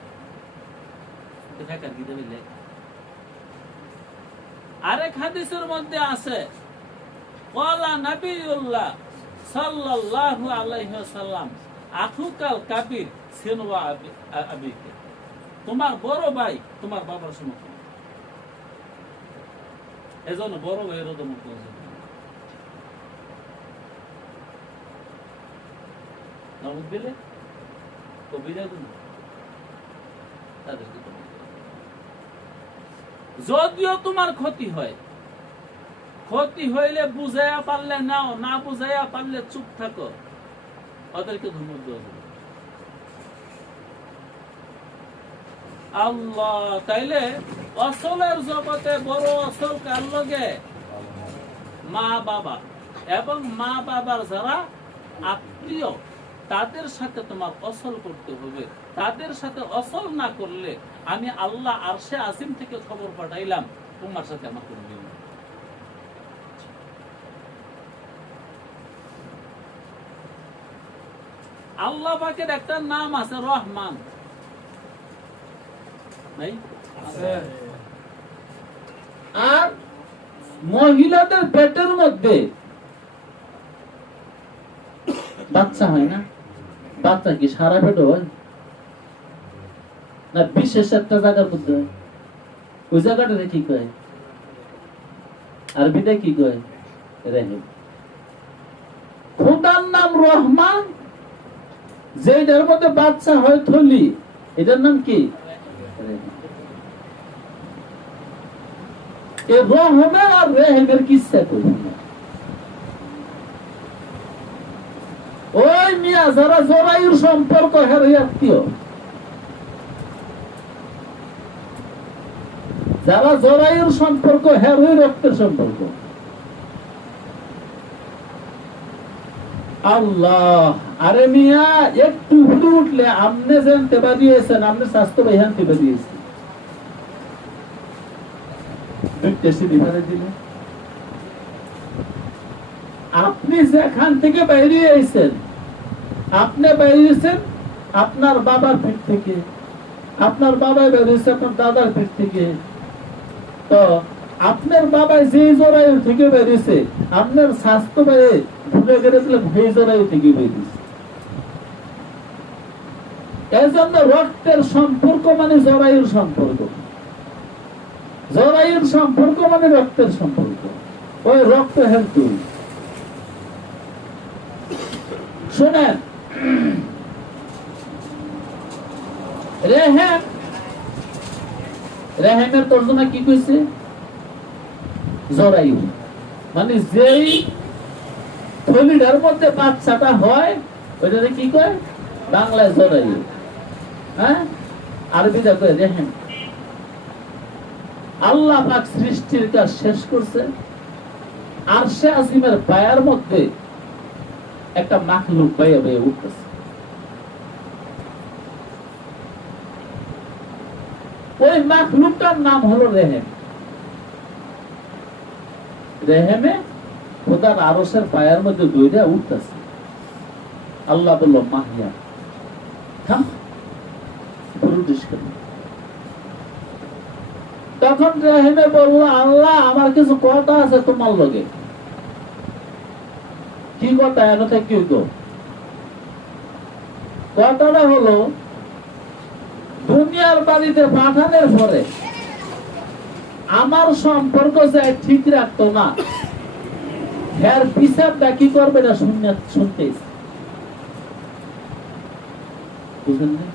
আরেক হাদিসের মধ্যে আছে ক্বালা নবিয়ুল্লাহ সাল্লাল্লাহু আলাইহি ওয়াসাল্লাম আখুকাল কাবির সিনওয়া আবিকা। তোমার বড় ভাই তোমার বাবার সমতুল্য, এজন্য বড় ভাইয়েরও দমক দেওয়া যায়। নমক দিলে কবিরা গুণ তাদেরকে যদিও তোমার ক্ষতি হয়, ক্ষতি হইলে বুঝাইয়া পারলে নাও, না বুঝাইয়া পারলে চুপ থাকো, ওদেরকে ধন্যবাদ দেওয়া যাবে। আল্লাহ তাইলে আসলের জগতে বড় আসল কার লগে? মা বাবা, এবং মা বাবার যারা আত্মীয় তাদের সাথে তোমার অসল করতে হবে। তাদের সাথে অসল না করলে আমি আল্লাহ আরশে আজিম থেকে খবর পাঠাইলাম তোমার সাথে আমার কোনো মিল নেই। আল্লাহ পাকের একটা নাম আছে রহমান, নাই? আর মহিলাদের পেটের মধ্যে বাচ্চা হয় না? বাচ্চা কি সারা পেট হয় না বিশেষ একটা জায়গার মধ্যে হয়? ওই জায়গাটা কি কয়? আরবিতে কি কয়? রহিম। খোদার নাম রহমান, যেটার মধ্যে বাচ্চা হয় থলি, এটার নাম কি? এই রহমের আর রেহেমের কিসা করি না। ওই মিয়া যারা জরায়ুর সম্পর্ক হেরে আত্মীয়, যারা জরায়ুর সম্পর্ক হেরে রক্তের সম্পর্ক, আল্লাহ আরে মিয়া একটু উঠে উঠলে আমনে যেন তেবা দিয়েছেন, আমনে স্বাস্থ্য ভাইহান তেবা দিয়েছেন, আপনি যেখান থেকে বাইরে আইছেন, আপনি বাইরেছেন আপনার বাবার পেট থেকে, আপনার বাবাই বেরিয়েছে আপনার দাদার পেট থেকে। তো আপনার বাবা যে জরায়ু থেকে বেরিয়েছে, আপনার স্বাস্থ্য বাইরে ঢুকে গেছিলেন সেই জরায়ু থেকে বেরিয়েছে। এই জন্য রক্তের সম্পর্ক মানে জরায়ুর সম্পর্ক, জরায়ুর সম্পর্ক মানে রক্তের সম্পর্ক। ওই রক্ত হেতু শোনেন, রেহেম, রেহেমের তর্জমা কি কইছে? জরায়ু মানে যেই থলিটার মধ্যে বাচ্চাটা হয় ওইটাকে কি কয়? বাংলায় জরায়ু, হ্যাঁ, আরবিতে কয় রেহেম। আল্লাহ পাক সৃষ্টির কাজ শেষ করছে, আরশে আজিমের পায়ার মধ্যে একটা মাখলুক বাইয়া বাইয়া উঠতেছে। ওই মাখলুকটার নাম হলো রেহেম। রেহেমে খোদার আরশের পায়ার মধ্যে দইরা উঠতেছে। আল্লাহ বলল মাহিয়া থাম, তখন রেহেমে বলল আল্লাহ আমার কিছু কথা আছে তোমার লগে। কি কথা? এনে কি হইতো? কথাটা হলো দুনিয়ার বাড়িতে পাঠানোর পরে আমার সম্পর্ক যে ঠিক রাখতো না, এর বিচারটা কি করবে না শুনতে বুঝলেন না?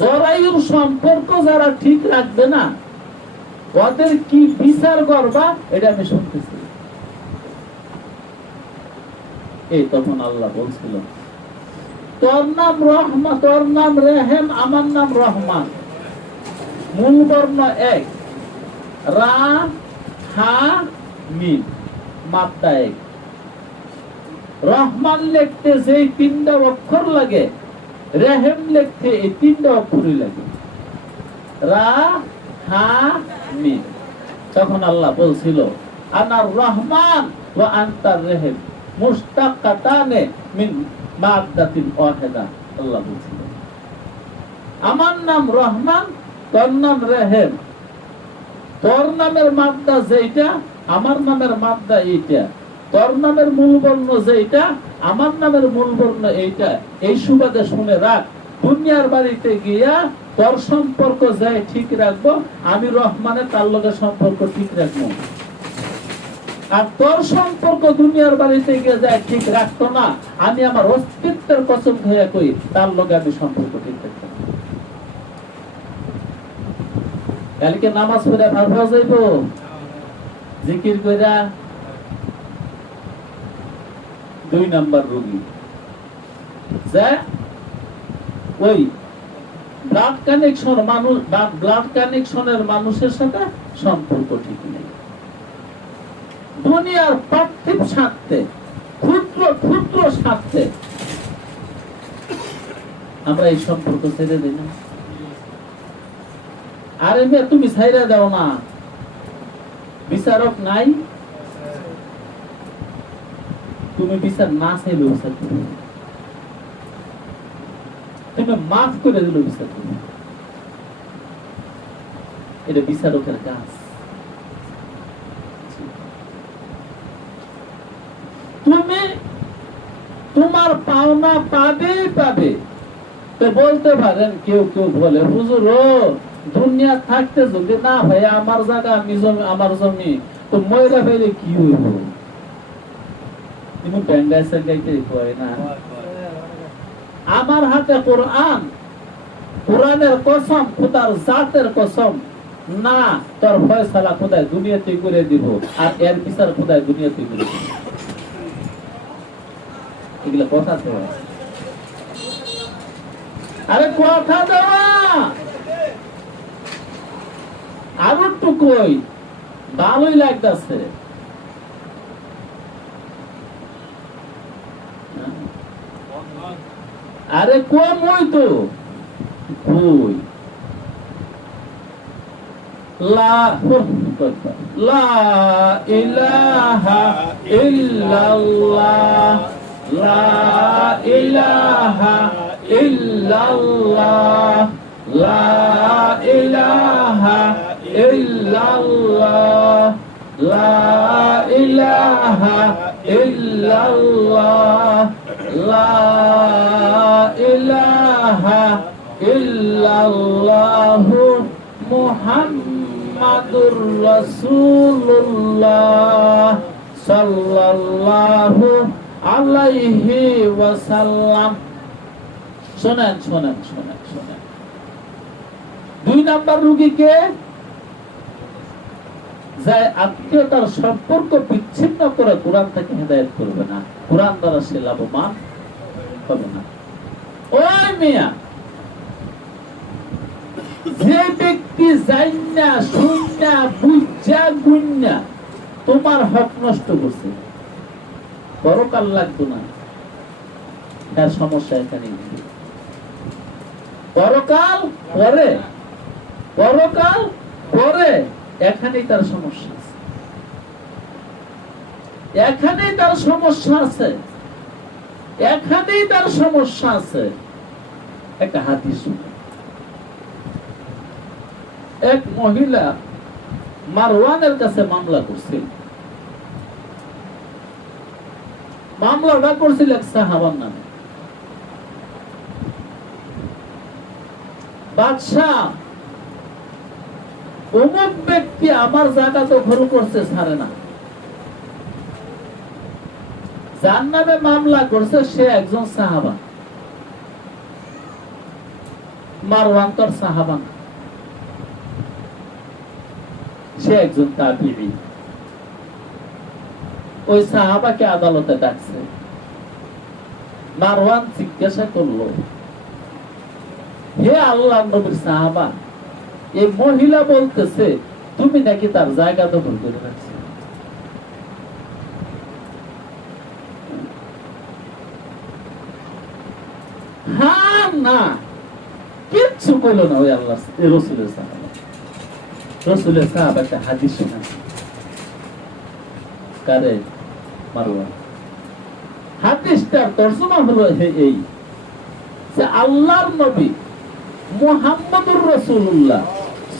জরায়ুর সম্পর্ক যারা ঠিক রাখবে না, ওদের কি বিচার করবা এটা আমি শুনতেছি। এই তখন আল্লাহ বলছিল, তোর নাম রহমান, তোর নাম রেহেম, আমার নাম রহমান, মূল বর্ণ এক, রা হা মিম, মাত্রা এক। রহমান লিখতে যেই 3টা অক্ষর লাগে, রেহেম লিখতে এই 3টা অক্ষরই লাগে, রা হা মিম। তখন আল্লাহ বলছিল, আনার রহমান ওয়া আনতার রেহেম মুশতাক্কাতানে মিন মাদ্দাতিন ওয়াহিদা। আল্লাহ বলছিল, আমার নাম রহমান, তোর নাম রেহেম। তোর নামের মাদ্দা যেটা, আমার নামের মাদ্দা এইটা। তোর নামের মূল বর্ণ যেটা, আমার নামের মূল বর্ণ এইটা। এই সুবাদে শুনে রাখ, দুনিয়ার বাড়িতে গিয়া তোর সম্পর্ক যায় ঠিক রাখবো, আমি রহমানের তার লগে সম্পর্ক ঠিক রাখবো। আর তোর সম্পর্ক দুনিয়ার বাড়িতে গিয়ে যায় ঠিক রাখতো না, আমি আমার অস্তিত্বের কসম খেয়ে কই তার লগে আমি সম্পর্ক ঠিক রাখবো। কালকে নামাজ পড়ে ভার ভাও যাইব, জিকির কইরা 2 নাম্বার রোগী যে ওই ব্লাড কানেকশন মানুষ, ব্লাড কানেকশনের মানুষের সাথে সম্পর্ক ঠিক নেই। দুনিয়ার পার্থিব স্বার্থে, ক্ষুদ্র ক্ষুদ্র স্বার্থে আমরা এই সম্পর্ক ছেড়ে দিই না। আরে মেয়ে তুমি ছাইরা দাও না, বিচারক নাই, তুমি বিচার না চাইলে বিচার করবে, তুমি মাফ করে দিল বিচার করবে, এটা বিচারকের কাজ। তুমি তোমার পাওনা পাবে। তো বলতে পারেন কেউ কেউ বলে, হুজুর দুনিয়া থাকতে যদি না ভাই আমার জায়গা, আমি জমি, আমার জমি, তো ময়রা ফেলে কি হইব? তুমি ব্যান্ডাই সাইডাইতে কয় না, আমার হাতে কোরআন, কোরআনের কসম, খোদার জাতের কসম, না তোর ফয়সালা খোদায় দুনিয়াতে করে দিব, আর এর বিচার খোদায় দুনিয়াতে করে দিব। এগুলো কথা তো আছে। আরে কথা দেওয়া আর একটু কই, ভালোই লাগতেছে। আরে কম হই তো কই, লা ইলাহা ইল্লাল্লাহ, লা ইলাহা ইল্লাল্লাহ, লা ইলাহা ইল্লাল্লাহ, লা ইলাহা ইল্লাল্লাহ, লা ইলাহা ইল্লাল্লাহু মুহাম্মাদুর রাসূলুল্লাহ সাল্লাল্লাহু আলাইহি ওয়াসাল্লাম। শোনেন শোনেন শোনেন শোনেন, 2 নাম্বার রোগীকে যায় আত্মীয়তার সম্পর্ক বিচ্ছিন্ন করে কোরআন থেকে হেদায়েত করবে না, কোরআন দ্বারা সে লাভবান হবে না। ওই মিয়া, যে ব্যক্তি জাইন্না শুননা বুঝা গুন্না তোমার হক নষ্ট করছে, পরকাল লাগতো না, তার সমস্যা এখানে। পরকাল পরে, পরকাল পরে, এখানেই তার সমস্যা আছে, এখানেই তার সমস্যা আছে, এখানেই তার সমস্যা আছে। একটা হাদিস, এক মহিলা মারওয়ানের কাছে মামলা করছিল। মামলাটা করছিল এক সাহাবার নামে। বাদশাহ, অমুক ব্যক্তি আমার জায়গা দখল করছে, ছাড়ে না। যার নামে মামলা করছে সে একজন সাহাবা, মারওয়ান তোর সাহাবা। সে একজন তাবিঈ। ওই সাহাবাকে আদালতে ডাকছে। মারওয়ান জিজ্ঞাসা করলো, হে আল্লাহর নবীর সাহাবা, এই মহিলা বলতেছে তুমি নাকি তার জায়গা দখল করে রাখছো। হ্যাঁ না, কিচ্ছু বললো না। ওই আল্লাহ রসুলের সাহাবা, রসুলের সাহাবা একটা হাদিস শোনাচ্ছে। কারে? মারওয়ান। হাদিসটার তরজমা হলো এই যে আল্লাহর নবী মুহাম্মদুর রাসূলুল্লাহ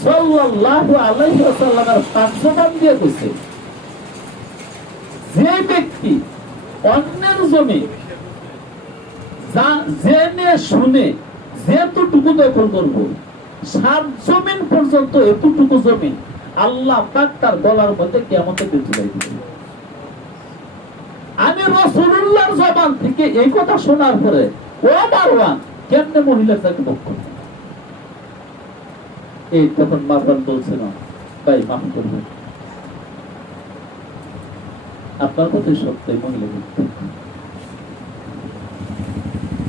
সাল্লাল্লাহু আলাইহি ওয়াসাল্লামের পাক জবান দিয়ে কইছে, যে ব্যক্তি অন্যের জমি জেনে শুনে যেতটুকু দখল করবো, 7 জমিন পর্যন্ত এতটুকু জমিন আল্লাহ পাক তার গলার মধ্যে কিয়ামতের দিন ঝুলাই দিবেন। আমি রাসূলুল্লাহর জবান থেকে এই কথা শোনার পরে ও মারওয়ান কেমনে মহিলার চাকরি ভোগ করবে? এই তখন মারওয়ান বলছে, না ভাই মাফ করবেন, আপনার কথাই সত্য, মহিলা মিথ্যা।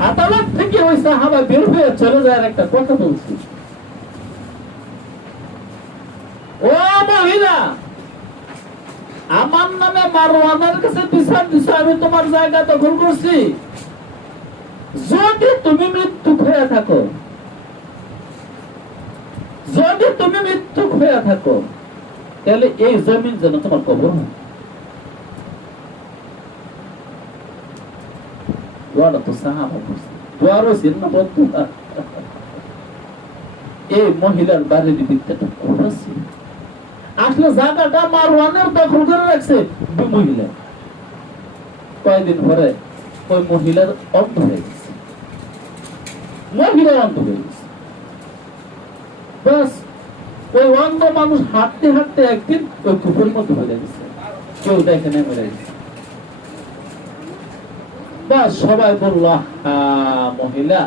আদালত থেকে ওই সাহাবা বের হয়ে চলে যায়। একটা কথা বলছি, ও মহিলা, আমার নামে মারওয়ানের কাছে বিচার দিছো, আমি তোমার জায়গা দখল করছি। যদি তুমি মৃত্যু হয়ে থাকো, যদি তুমি মৃত্যু হয়ে থাকো, তাহলে এই জমিন যেন তোমার কবর হয়। দোয়াটা তো সাহাবা করছে, দোয়া রয়েছে না বন্ধু। এই মহিলার বাড়ির ভিত্তিটা করেছে, আসলে জায়গাটা মারওয়ানের দখল করে রাখছে মহিলা। কয়েকদিন পরে ওই মহিলার অন্ধ হয়ে গেছে, মহিলার অন্ধ হয়ে গেছে। বাস ওই অন্ধ মানুষ হাঁটতে হাঁটতে একদিন ওই কূপের মধ্যে হয়ে গেছে, কেউ দেখে না, মরে গেছে। বাস সবাই বলল, মহিলা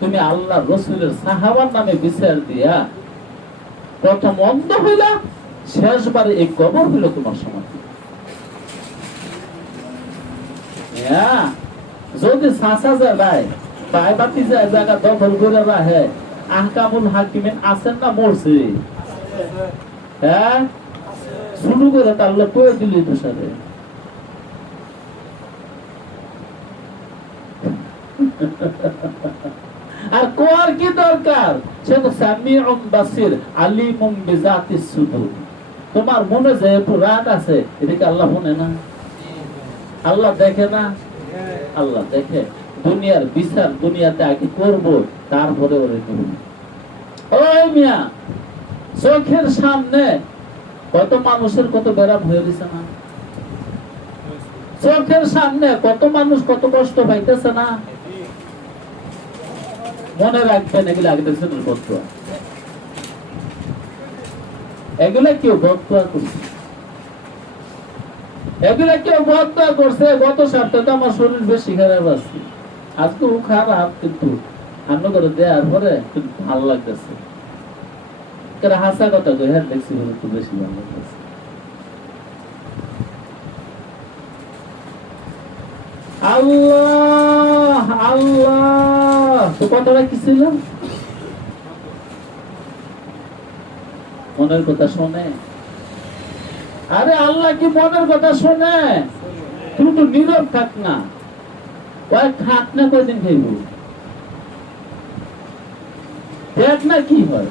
তুমি আল্লাহ রসুলের সাহাবার নামে বিচার দিয়া প্রথম অন্ধ হইলা, শেষবারে এই কবর হইল তোমার সমাধি। যদি সাসা যায় ভাই বাতি যায় জায়গা দখল করে রাখে, আহকামুল হাকিমিন আছেন না? মরছে। হ্যাঁ, শুরু করে তার কয়ে দিল দোষারে। আর কোয়ার কি দরকার? সে তো সামিউন বাসির আলিমুম বিজাতিস সুদুর। তোমার মনে যে একটু রাগ আছে, এদিকে আল্লাহ শুনে না? আল্লাহ দেখে না? আল্লাহ দেখে। দুনিয়ার বিচার দুনিয়াতে আগে করব, তারপরে ওরে করব। ওই মিয়া, চোখের সামনে কত মানুষের কত ব্যারাম হয়ে গেছে না? চোখের সামনে কত মানুষ কত কষ্ট পাইতেছে না? মনে রাখবেন, এগুলো আগে দেখছেন বদুয়া, এগুলো কেউ বদুয়া করছে, এগুলো কেউ বদুয়া করছে। গত সপ্তাহে আমার শরীর বেশি খারাপ আছে, আজকে ও খারাপ, কিন্তু হান্ন করে দেওয়ার পরে ভালো লাগতেছে। হাসা কথা কই, হ্যাঁ দেখছি একটু বেশি ভালো লাগতেছে। আল্লাহ আল্লাহ, তো কথাটা কি ছিল? মনের কথা শোনে? আরে আল্লাহ কি মনের কথা শোনে? তুই তো নীরব থাক না, ওই খাক না, কয়দিন খাইব দেখ না কি হয়।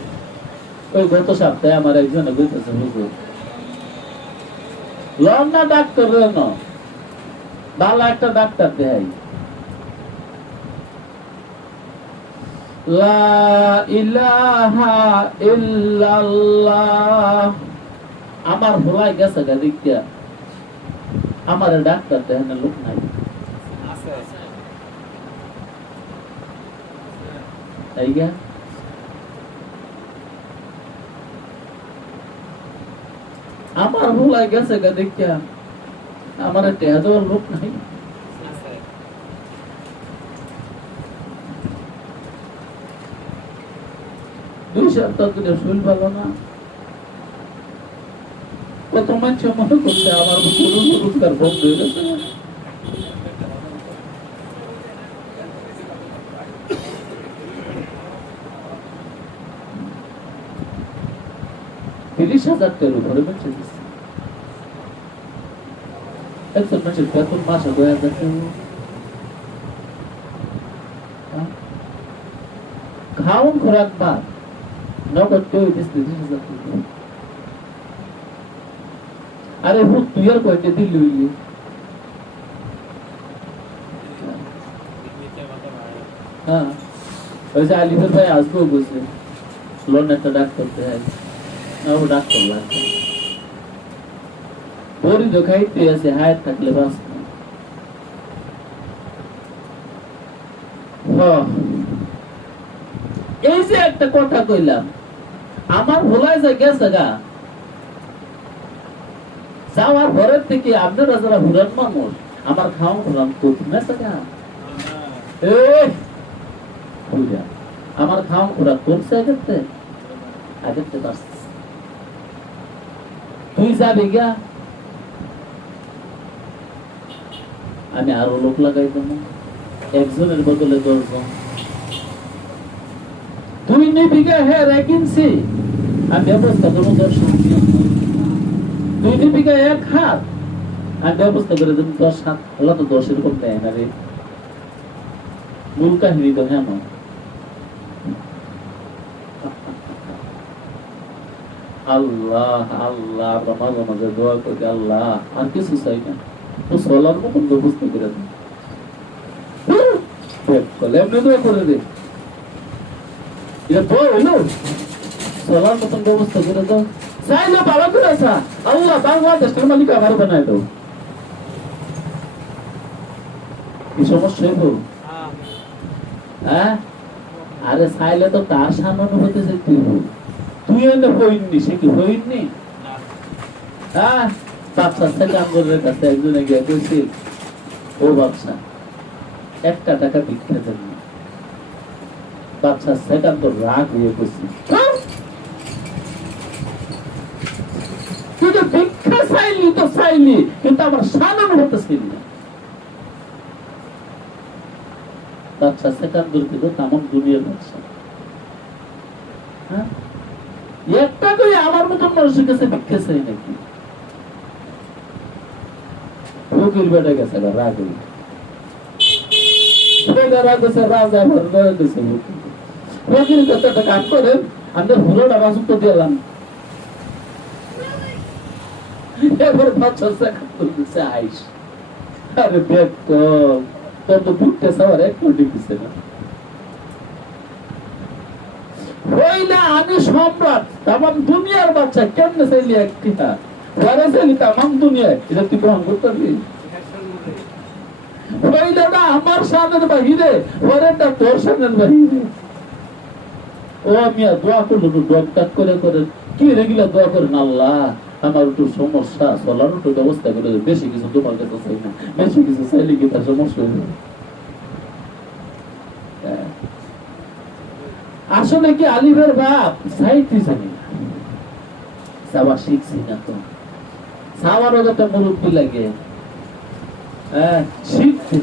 ওই গত সপ্তাহে আমার একজনে বলতেছে, হুজুর লন না ডাক্তার রেন, ভালো একটা ডাক্তার দেয়। লা ইলাহা ইল্লাল্লাহ। আমার ভোলাই গেছে গা দেখিয়া, আমার ডাক্তার দেয় না, লোক নাই। আমার ভোলাই গেছে গা দেখিয়া, আমার টেহা দেওয়ার লোক নাই। 2 সপ্তাহ ধরে শরীর ভালো না, কত মানুষ মনে করছে আমার রোজগার বন্ধ হয়ে গেছে। তিরিশ হাজার টাকার উপরে বেঁচে দিচ্ছে। একজন মানুষের বেতন মাসে 2,000 টাকা। খাওন খোরাক বা নগদ কেউ দিচ্ছে 30,000 টাকা। আরে ভূত তুই আর কয়টা দিল্লি হইলি? হ্যাঁ, ওই যে আলিফের ভাই আসবেও বুঝছে লোন একটা ডাক্তার ও ডাক্তার লাগবে বড়ি তো খাইতে আছে হায়াত থাকলে বাস এই যে একটা কথা কইলাম আমার ভোলায় যায় গেছে গা যাওয়ার ঘরের থেকে আপনারা যারা হুরান মানুষ আমার খাওয়া হুরান করতে গেছে গা আমার খাওয়া হুরান করছে আগেতে আগেতে বাস তুই যাবি গা আমি আরো লোক লাগাই দেবো একজনের বদলে 10 জন তুই নিবি গা হ্যাঁ রেকিনছি আমি ব্যবস্থা দেবো 10 তুই নিবি গা 1 হাত আমি ব্যবস্থা করে দেবো 10 হাত আল্লাহ তো 10 এরকম দেয় না রে মূল কাহিনী তো হ্যাঁ আল্লাহ আল্লাহ আমরা মাঝে মাঝে দোয়া করি আল্লাহ আর কিছু চাই না তো চলার মতন ব্যবস্থা করে দিন এমনি দোয়া করে দিন এটা দোয়া হইলো চলার মতন ব্যবস্থা করে দাও চাই না ভালো করে আসা আল্লাহ বাংলাদেশের মালিক আমার বানায় দাও কি সমস্যা হইব হ্যাঁ আরে চাইলে তো তার সামনে হতে যেতে তুই এনে হইনি সে কি হইনি হ্যাঁ বাচ্চা সেকান্দরের কাছে একজনে গিয়ে কইছি ও বাচ্চা 1 টাকা ভিক্ষা দেন বাচ্চা সেকান্দর রাগ হয়ে কইছি তুই তো ভিক্ষা চাইলি কিন্তু আমার সামনে হতেছিল না বাচ্চা সেকান্দর কিন্তু তামাম দুনিয়ার বাচ্চা হ্যাঁ একটা কই আমার মতন মানুষের কাছে ভিক্ষা চাই নাকি ফকির বেটা গেছে রাগ রাজা ফকির কত একটা কাজ করেন আমাদের হুড়োটা বাসুক তো দিলাম এবার বাচ্চা সেকান্দর দিচ্ছে আইস আরে দেখ তো তোর তো ভিক্ষা চাওয়ার একটু দিচ্ছে না হইলে আমি সম্রাট তামাম দুনিয়ার বাচ্চা কেমনে চাইলি একটা ঘরে চাইলি তামাম দুনিয়ায় এটা তুই গ্রহণ করতে পারবি হইলে না আমার সামনের বাহিরে ঘরেরটা তোর সামনের বাহিরে ও মিয়া দোয়া করলো ডকটাক করে করে কি রেগুলার দোয়া করেন আল্লাহ আমার একটু সমস্যা চলার একটু ব্যবস্থা করে বেশি কিছু তোমার কাছে চাই না বেশি কিছু চাইলে কি তার সমস্যা হইবে আসলে কি আলিফের বাপ সাহিত্য জানি না সাবা শিখছি না তো সাবার একটা মুরব্বী লাগে শিখছি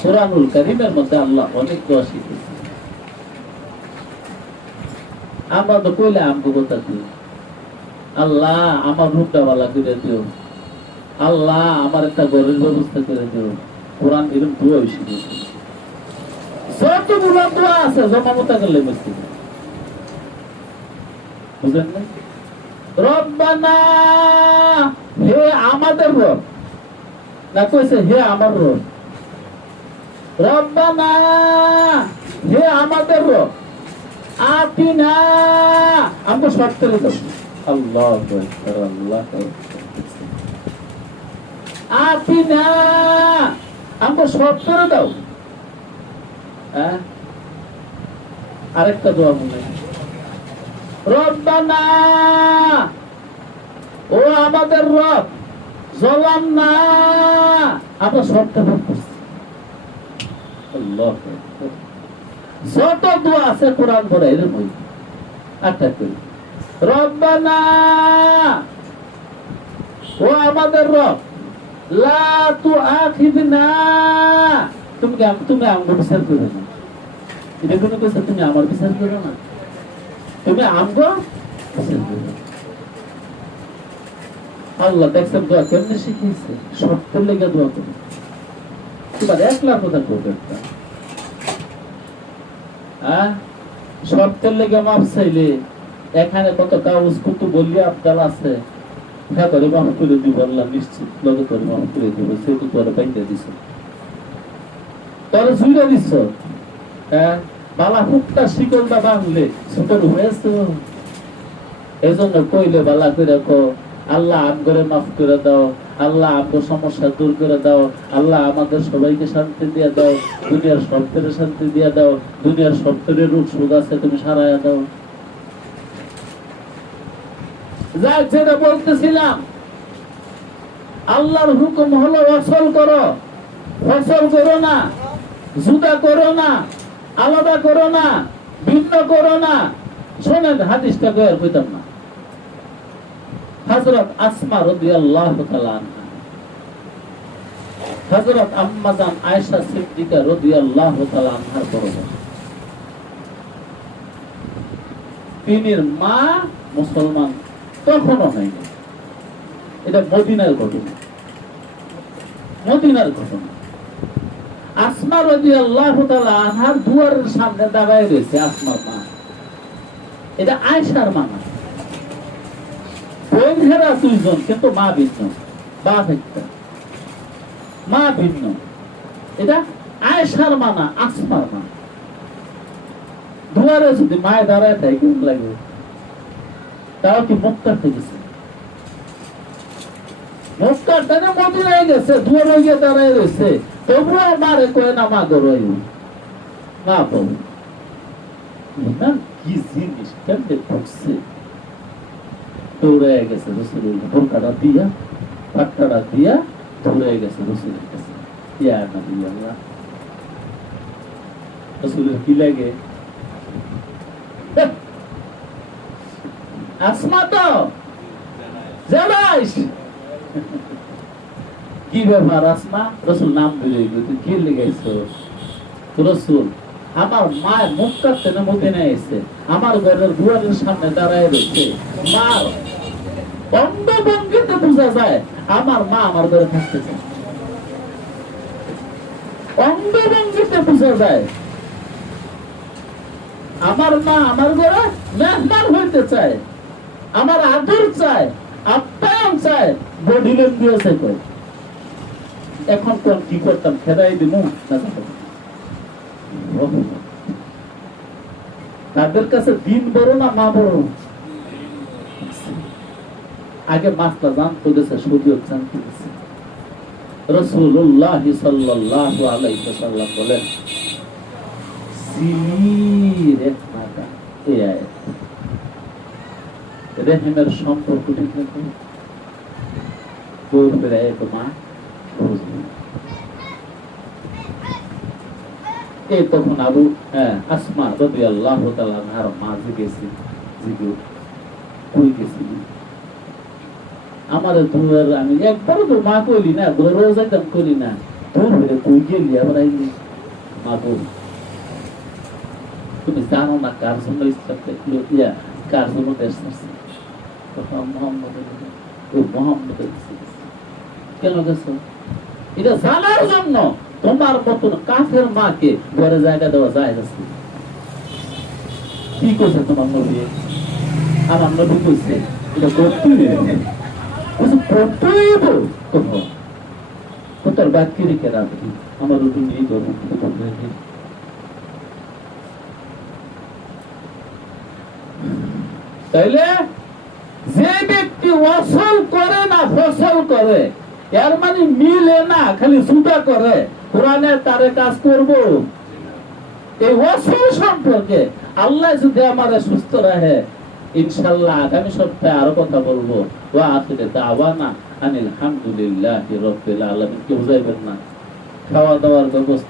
কোরআনুল কারীমের মধ্যে আল্লাহ অনেক দোয়া শিখেছে আমরা তো কইলে আমগো কথা দিই আল্লাহ আমার রূপটা ভালো করে দিও আল্লাহ আমার একটা ঘরের ব্যবস্থা করে দিও কোরআন এরকম দোয়া শিখেছে যতগুলো দোয়া আছে জমামতা করলে বুঝতে বুঝলেন না রব্বানা হে আমাদের রব না কইছে হে আমার রব রব্বানা হে আমাদের রব আতিনা আমগো শর্ত দিতে আল্লাহু আকবার আল্লাহু আকবার আতিনা আমগো শর্ত দাও আরেকটা দোয়া মনে রব্বানা ও আমাদের রব জালামনা আমরা শর্ত করছি আল্লাহু আকবার যত দোয়া আছে কোরআন পড়ে এর বই আটটা করি রব্বানা ও আমাদের রব, লা তুআখিযনা, তুমি আমগো বিচার করো না। এটা কোনো কথা, তুমি আমার বিচার করো না, তুমি আমগো বিচার করো না। আল্লাহ দেখছেন দোয়া কেমনে শিখিয়েছে, সত্যের লেগে দোয়া করে। তোমার একলা কথা করবে একটা, সত্যের লেগে মাপ চাইলে এখানে কত কাগজ কত বললি আবদাল আছে, হ্যাঁ করে মাফ করে দিব, আল্লাহ নিশ্চিত লগে করে মাফ করে দিব। সে তো তোরা বাইন্দা দিছ, তোরা জুইরা দিছ, বালা হুকটা শিকলটা বাংলে ছোটর হয়েছে। এই জন্য কইলে বালা করে কো, আল্লাহ আমগরে মাফ করে দাও, আল্লাহ আমগো সমস্যা দূর করে দাও, আল্লাহ আমাদের সবাইকে শান্তি দিয়ে দাও, দুনিয়ার সবদের শান্তি দিয়ে দাও, দুনিয়ার সবদের রোগ সুখ আছে তুমি সারাইয়া দাও। যাক, যেটা বলতেছিলাম, আল্লাহর হুকুম হলো ওয়াসল করো, ফসল করো না, জুদা করো না, আলাদা করো না, ভিন্ন করো না। শোনেন হাদিসটা কয়ার কইতাম না। হযরত আসমা রাদিয়াল্লাহু তাআলা আনহা, হযরত আম্মা জান আয়েশা সিদ্দিকা রাদিয়াল্লাহু তাআলা আনহার পরবর্তী, তিনির মা মুসলমান তখনও হয়নি। এটা মদিনার ঘটনা, মদিনার ঘটনা। আসমা রাদিয়াল্লাহু তাআলা আনহার দুয়ারের সামনে দাঁড়ায় রয়েছে আসমার মা। এটা আয়েশার মা না, বোনেরা দুইজন, কিন্তু মা ভিন্ন, বাপ একটা, মা ভিন্ন। এটা আয়েশার মা না, আসমার মা। দুয়ারে যদি মায়ে দাঁড়ায় থাকে কেমন লাগবে? তাও কি মুক্তার থেকেছে, মুক্তার টানে মদিনায় গেছে, দুয়ারে গিয়ে দাঁড়ায় রয়েছে, তবুও মারে কয়ে না মা গরই না পাবো। কি জিনিস কেমনে ঢুকছে, দৌড়ে গেছে রসুলের বোরকাটা দিয়া, পাট্টাটা দিয়া দৌড়ে গেছে রসুলের কাছে। ইয়া নবী আল্লাহ, রসুলের কি লাগে? আসমা তো জানাইস কি ব্যাপার আসমা? রসুল নাম দিলে তুই কি লেগেছো? রসুল, আমার মায়ের মুখ কাটতে না মদিনায় এসে আমার ঘরের দুয়ারের সামনে দাঁড়ায় রয়েছে। মার অঙ্গভঙ্গিতে বোঝা যায় আমার মা আমার ঘরে থাকতে চায়, অঙ্গভঙ্গিতে বোঝা যায় আমার মা আমার ঘরে মেহমান হইতে চায়, আমার আদর চায়, আপ্যায়ন চায়, বডি লোন দিয়েছে। এখন কোন কি করতাম, খেদাই দিব না? তাদের কাছে দিন বড় না মা বড়? আগে মাছটা জানতে গেছে, শরীয়ত জানতে গেছে। রাসূলুল্লাহ সাল্লাল্লাহু আলাইহি ওয়াসাল্লাম বলেন, সিলির এক মাটা এই আয়াত রেহেমের সম্পর্ক ঠিক রাখো, বউর ফেরে এক মা বুঝবে। এই তখন আবু আসমা রাদিয়াল্লাহু তাআলা আনহার মা জিজ্ঞেসি, কই গেছিলি? আমার দুয়ার, আমি একবারও তো মা কইলি না, ঘরেও যাইতাম করি না, দূর হয়ে কই গেলি আবার আইলি? মা বল, তুমি জানো না কার জন্য ইসলাম দেখলো, কার জন্য দেশ ছাড়ছে? মোহাম্মদের কেন গেছো? এটা জানার জন্য। তোমার মতন কাফের মাকে ঘরে জায়গা দেওয়া যায় না। কি কইছে তোমার নবী? আমার নবী কইছে এটা তোর বাদ কি রেখে রাখি, আমার নিয়ে করবো। তাইলে যে ব্যক্তি ওয়াসল করে না ফসল করে, এর মানে মিলে না, খালি সুদা করে, কোরআনে তারে কাজ করব। এই ওয়াসল সম্পর্কে আল্লাহ যদি আমারে সুস্থ রাখে, ইনশাআল্লাহ আগামী সপ্তাহে আরো কথা বলবো। ওয়া আখিরে দাওয়ানা আনিল হামদুলিল্লাহি রাব্বিল আলামিন। কেউ যাইবেন না, খাওয়া দাওয়ার ব্যবস্থা